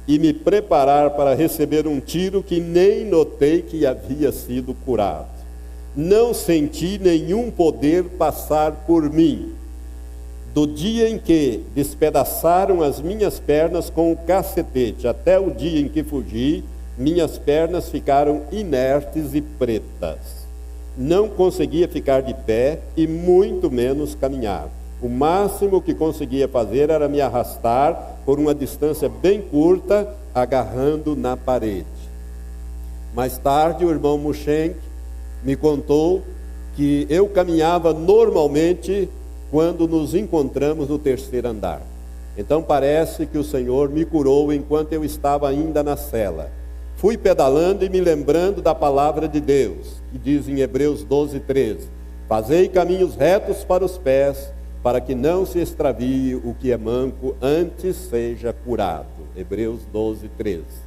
e me preparar para receber um tiro que nem notei que havia sido curado. Não senti nenhum poder passar por mim. Do dia em que despedaçaram as minhas pernas com o cacetete até o dia em que fugi, minhas pernas ficaram inertes e pretas. Não conseguia ficar de pé e muito menos caminhar. O máximo que conseguia fazer era me arrastar por uma distância bem curta, agarrando na parede. Mais tarde, o irmão Muschenk me contou que eu caminhava normalmente quando nos encontramos no terceiro andar. Então parece que o Senhor me curou enquanto eu estava ainda na cela. Fui pedalando e me lembrando da palavra de Deus, que diz em Hebreus 12:13: fazei caminhos retos para os pés, para que não se extravie o que é manco, antes seja curado. Hebreus 12:13.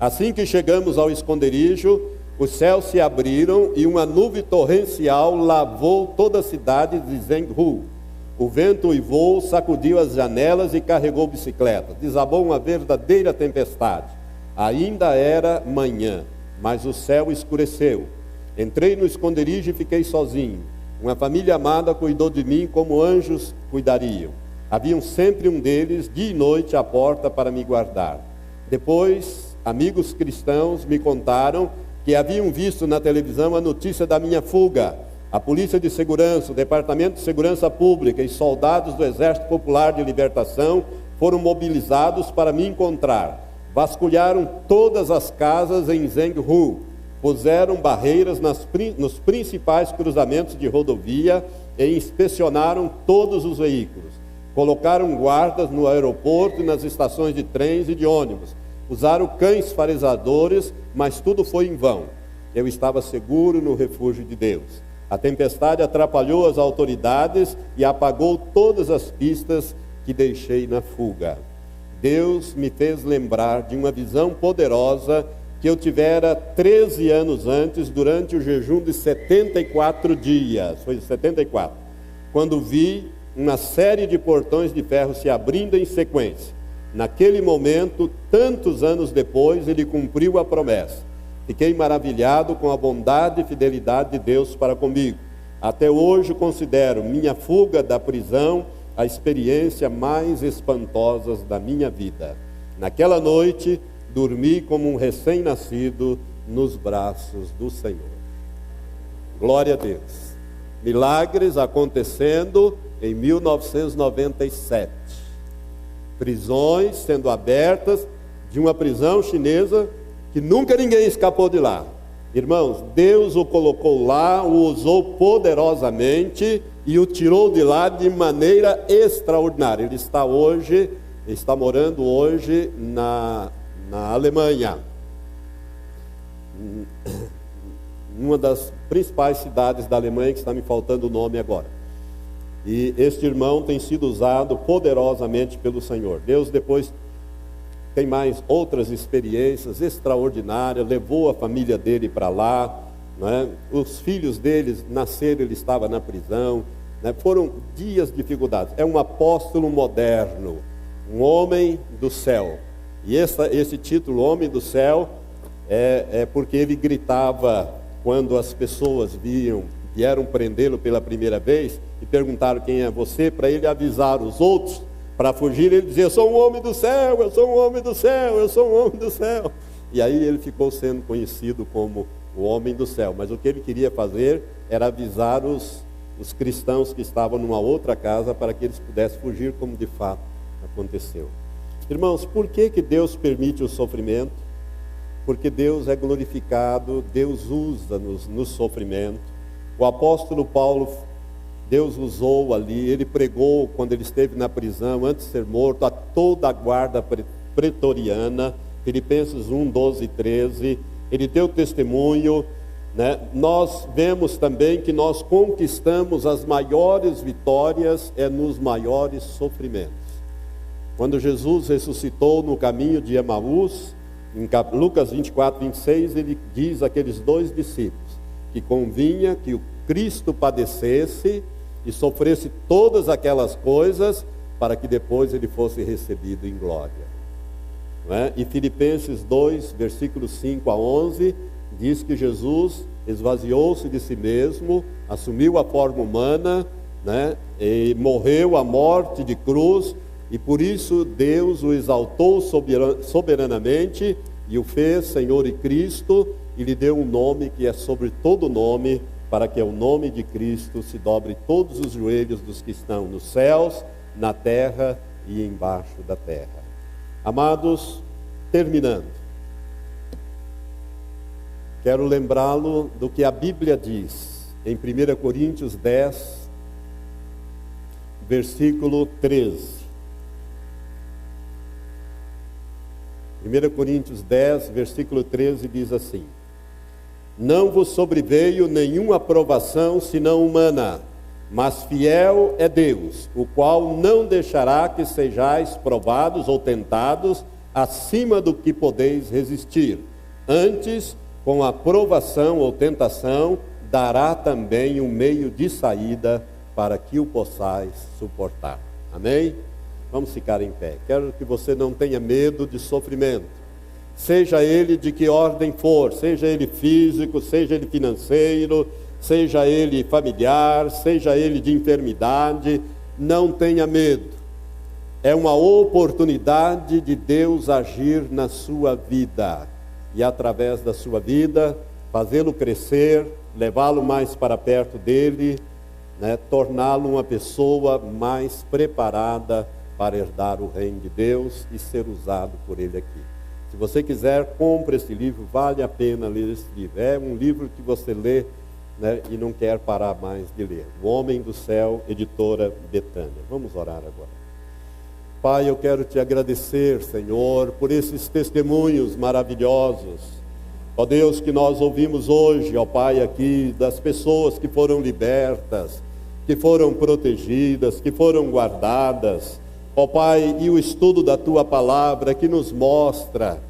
Assim que chegamos ao esconderijo, os céus se abriram e uma nuvem torrencial lavou toda a cidade de Zenghu. O vento uivou, sacudiu as janelas e carregou bicicletas. Desabou uma verdadeira tempestade. Ainda era manhã, mas o céu escureceu. Entrei no esconderijo e fiquei sozinho. Uma família amada cuidou de mim como anjos cuidariam. Havia sempre um deles, dia e noite, à porta para me guardar. Depois, amigos cristãos me contaram que haviam visto na televisão a notícia da minha fuga. A Polícia de Segurança, o Departamento de Segurança Pública e soldados do Exército Popular de Libertação foram mobilizados para me encontrar. Vasculharam todas as casas em Zenghu, puseram barreiras nos principais cruzamentos de rodovia e inspecionaram todos os veículos. Colocaram guardas no aeroporto e nas estações de trens e de ônibus. Usaram cães farejadores, mas tudo foi em vão. Eu estava seguro no refúgio de Deus. A tempestade atrapalhou as autoridades e apagou todas as pistas que deixei na fuga. Deus me fez lembrar de uma visão poderosa que eu tivera 13 anos antes, durante o jejum de 74 dias. Foi 74. Quando vi uma série de portões de ferro se abrindo em sequência. Naquele momento, tantos anos depois, ele cumpriu a promessa. Fiquei maravilhado com a bondade e fidelidade de Deus para comigo. Até hoje considero minha fuga da prisão a experiência mais espantosa da minha vida. Naquela noite, dormi como um recém-nascido nos braços do Senhor. Glória a Deus. Milagres acontecendo em 1997. Prisões sendo abertas, de uma prisão chinesa que nunca ninguém escapou de lá. Irmãos, Deus o colocou lá, o usou poderosamente e o tirou de lá de maneira extraordinária. Ele está morando hoje na Alemanha, uma das principais cidades da Alemanha, que está me faltando o nome agora. E este irmão tem sido usado poderosamente pelo Senhor. Deus depois tem mais outras experiências extraordinárias, levou a família dele para lá, né? Os filhos deles nasceram, ele estava na prisão, né? Foram dias de dificuldades. É um apóstolo moderno, um homem do céu. E esse título, Homem do Céu, é porque ele gritava quando as pessoas vieram prendê-lo pela primeira vez e perguntaram quem é você, para ele avisar os outros para fugir. Ele dizia: eu sou um homem do céu, eu sou um homem do céu, eu sou um homem do céu. E aí ele ficou sendo conhecido como o homem do céu. Mas o que ele queria fazer era avisar os cristãos que estavam numa outra casa para que eles pudessem fugir, como de fato aconteceu. Irmãos, por que Deus permite o sofrimento? Porque Deus é glorificado, Deus usa-nos no sofrimento. O apóstolo Paulo, Deus usou ali, ele pregou quando ele esteve na prisão, antes de ser morto, a toda a guarda pretoriana, Filipenses 1, 12 e 13, ele deu testemunho, né? Nós vemos também que nós conquistamos as maiores vitórias nos maiores sofrimentos. Quando Jesus ressuscitou no caminho de Emaús, em Lucas 24, 26, ele diz àqueles 2 discípulos que convinha que o Cristo padecesse e sofresse todas aquelas coisas para que depois ele fosse recebido em glória. Não é? E Filipenses 2, versículos 5 a 11, diz que Jesus esvaziou-se de si mesmo, assumiu a forma humana, né? E morreu a morte de cruz, e por isso Deus o exaltou soberanamente e o fez Senhor e Cristo, e lhe deu um nome que é sobre todo nome, para que ao nome de Cristo se dobre todos os joelhos dos que estão nos céus, na terra e embaixo da terra. Amados, terminando. Quero lembrá-lo do que a Bíblia diz em 1 Coríntios 10, versículo 13. 1 Coríntios 10, versículo 13 diz assim: Não vos sobreveio nenhuma provação senão humana, mas fiel é Deus, o qual não deixará que sejais provados ou tentados acima do que podeis resistir. Antes, com a provação ou tentação, dará também um meio de saída para que o possais suportar. Amém? Vamos ficar em pé. Quero que você não tenha medo de sofrimento. Seja ele de que ordem for, seja ele físico, seja ele financeiro, seja ele familiar, seja ele de enfermidade, não tenha medo. É uma oportunidade de Deus agir na sua vida. E através da sua vida, fazê-lo crescer, levá-lo mais para perto dele, torná-lo uma pessoa mais preparada para herdar o reino de Deus e ser usado por ele aqui. Se você quiser, compre esse livro, vale a pena ler esse livro. É um livro que você lê, e não quer parar mais de ler. O Homem do Céu, editora Betânia. Vamos orar agora. Pai, eu quero te agradecer, Senhor, por esses testemunhos maravilhosos. Ó Deus, que nós ouvimos hoje, ó Pai, aqui, das pessoas que foram libertas, que foram protegidas, que foram guardadas. Ó Pai, e o estudo da Tua Palavra que nos mostra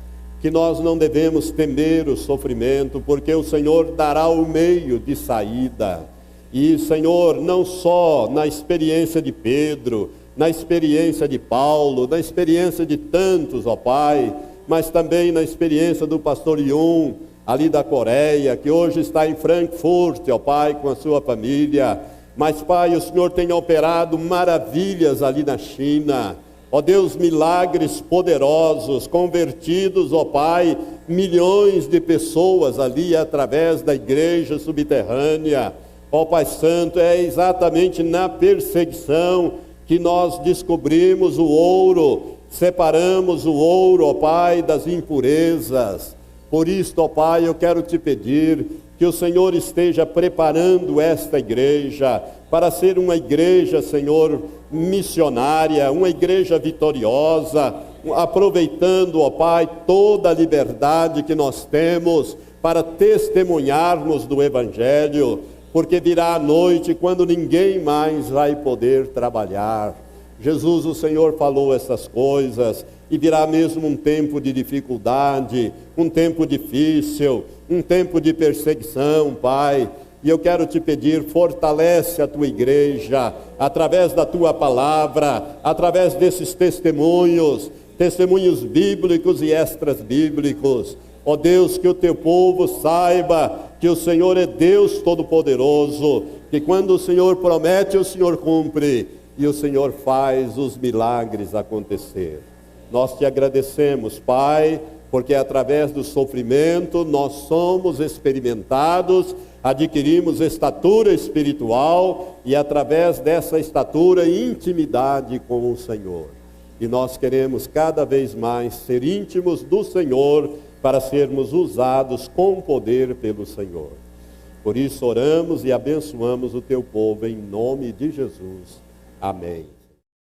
que nós não devemos temer o sofrimento, porque o Senhor dará o meio de saída. E, Senhor, não só na experiência de Pedro, na experiência de Paulo, na experiência de tantos, ó Pai, mas também na experiência do pastor Yun, ali da Coreia, que hoje está em Frankfurt, ó Pai, com a sua família. Mas, Pai, o Senhor tem operado maravilhas ali na China. Ó Deus, milagres poderosos, convertidos, ó Pai, milhões de pessoas ali através da igreja subterrânea. Ó Pai Santo, é exatamente na perseguição que nós descobrimos o ouro, separamos o ouro, ó Pai, das impurezas. Por isso, ó Pai, eu quero te pedir que o Senhor esteja preparando esta igreja para ser uma igreja, Senhor, missionária, uma igreja vitoriosa, aproveitando, ó Pai, toda a liberdade que nós temos para testemunharmos do Evangelho, porque virá a noite quando ninguém mais vai poder trabalhar. Jesus, o Senhor falou essas coisas, e virá mesmo um tempo de dificuldade, um tempo difícil, um tempo de perseguição, Pai. E eu quero te pedir, fortalece a tua igreja, através da tua palavra, através desses testemunhos bíblicos e extras bíblicos. Ó Deus, que o teu povo saiba que o Senhor é Deus Todo-Poderoso, que quando o Senhor promete, o Senhor cumpre, e o Senhor faz os milagres acontecer. Nós te agradecemos, Pai, porque através do sofrimento nós somos experimentados, adquirimos estatura espiritual e através dessa estatura intimidade com o Senhor. E nós queremos cada vez mais ser íntimos do Senhor para sermos usados com poder pelo Senhor. Por isso oramos e abençoamos o teu povo em nome de Jesus. Amém.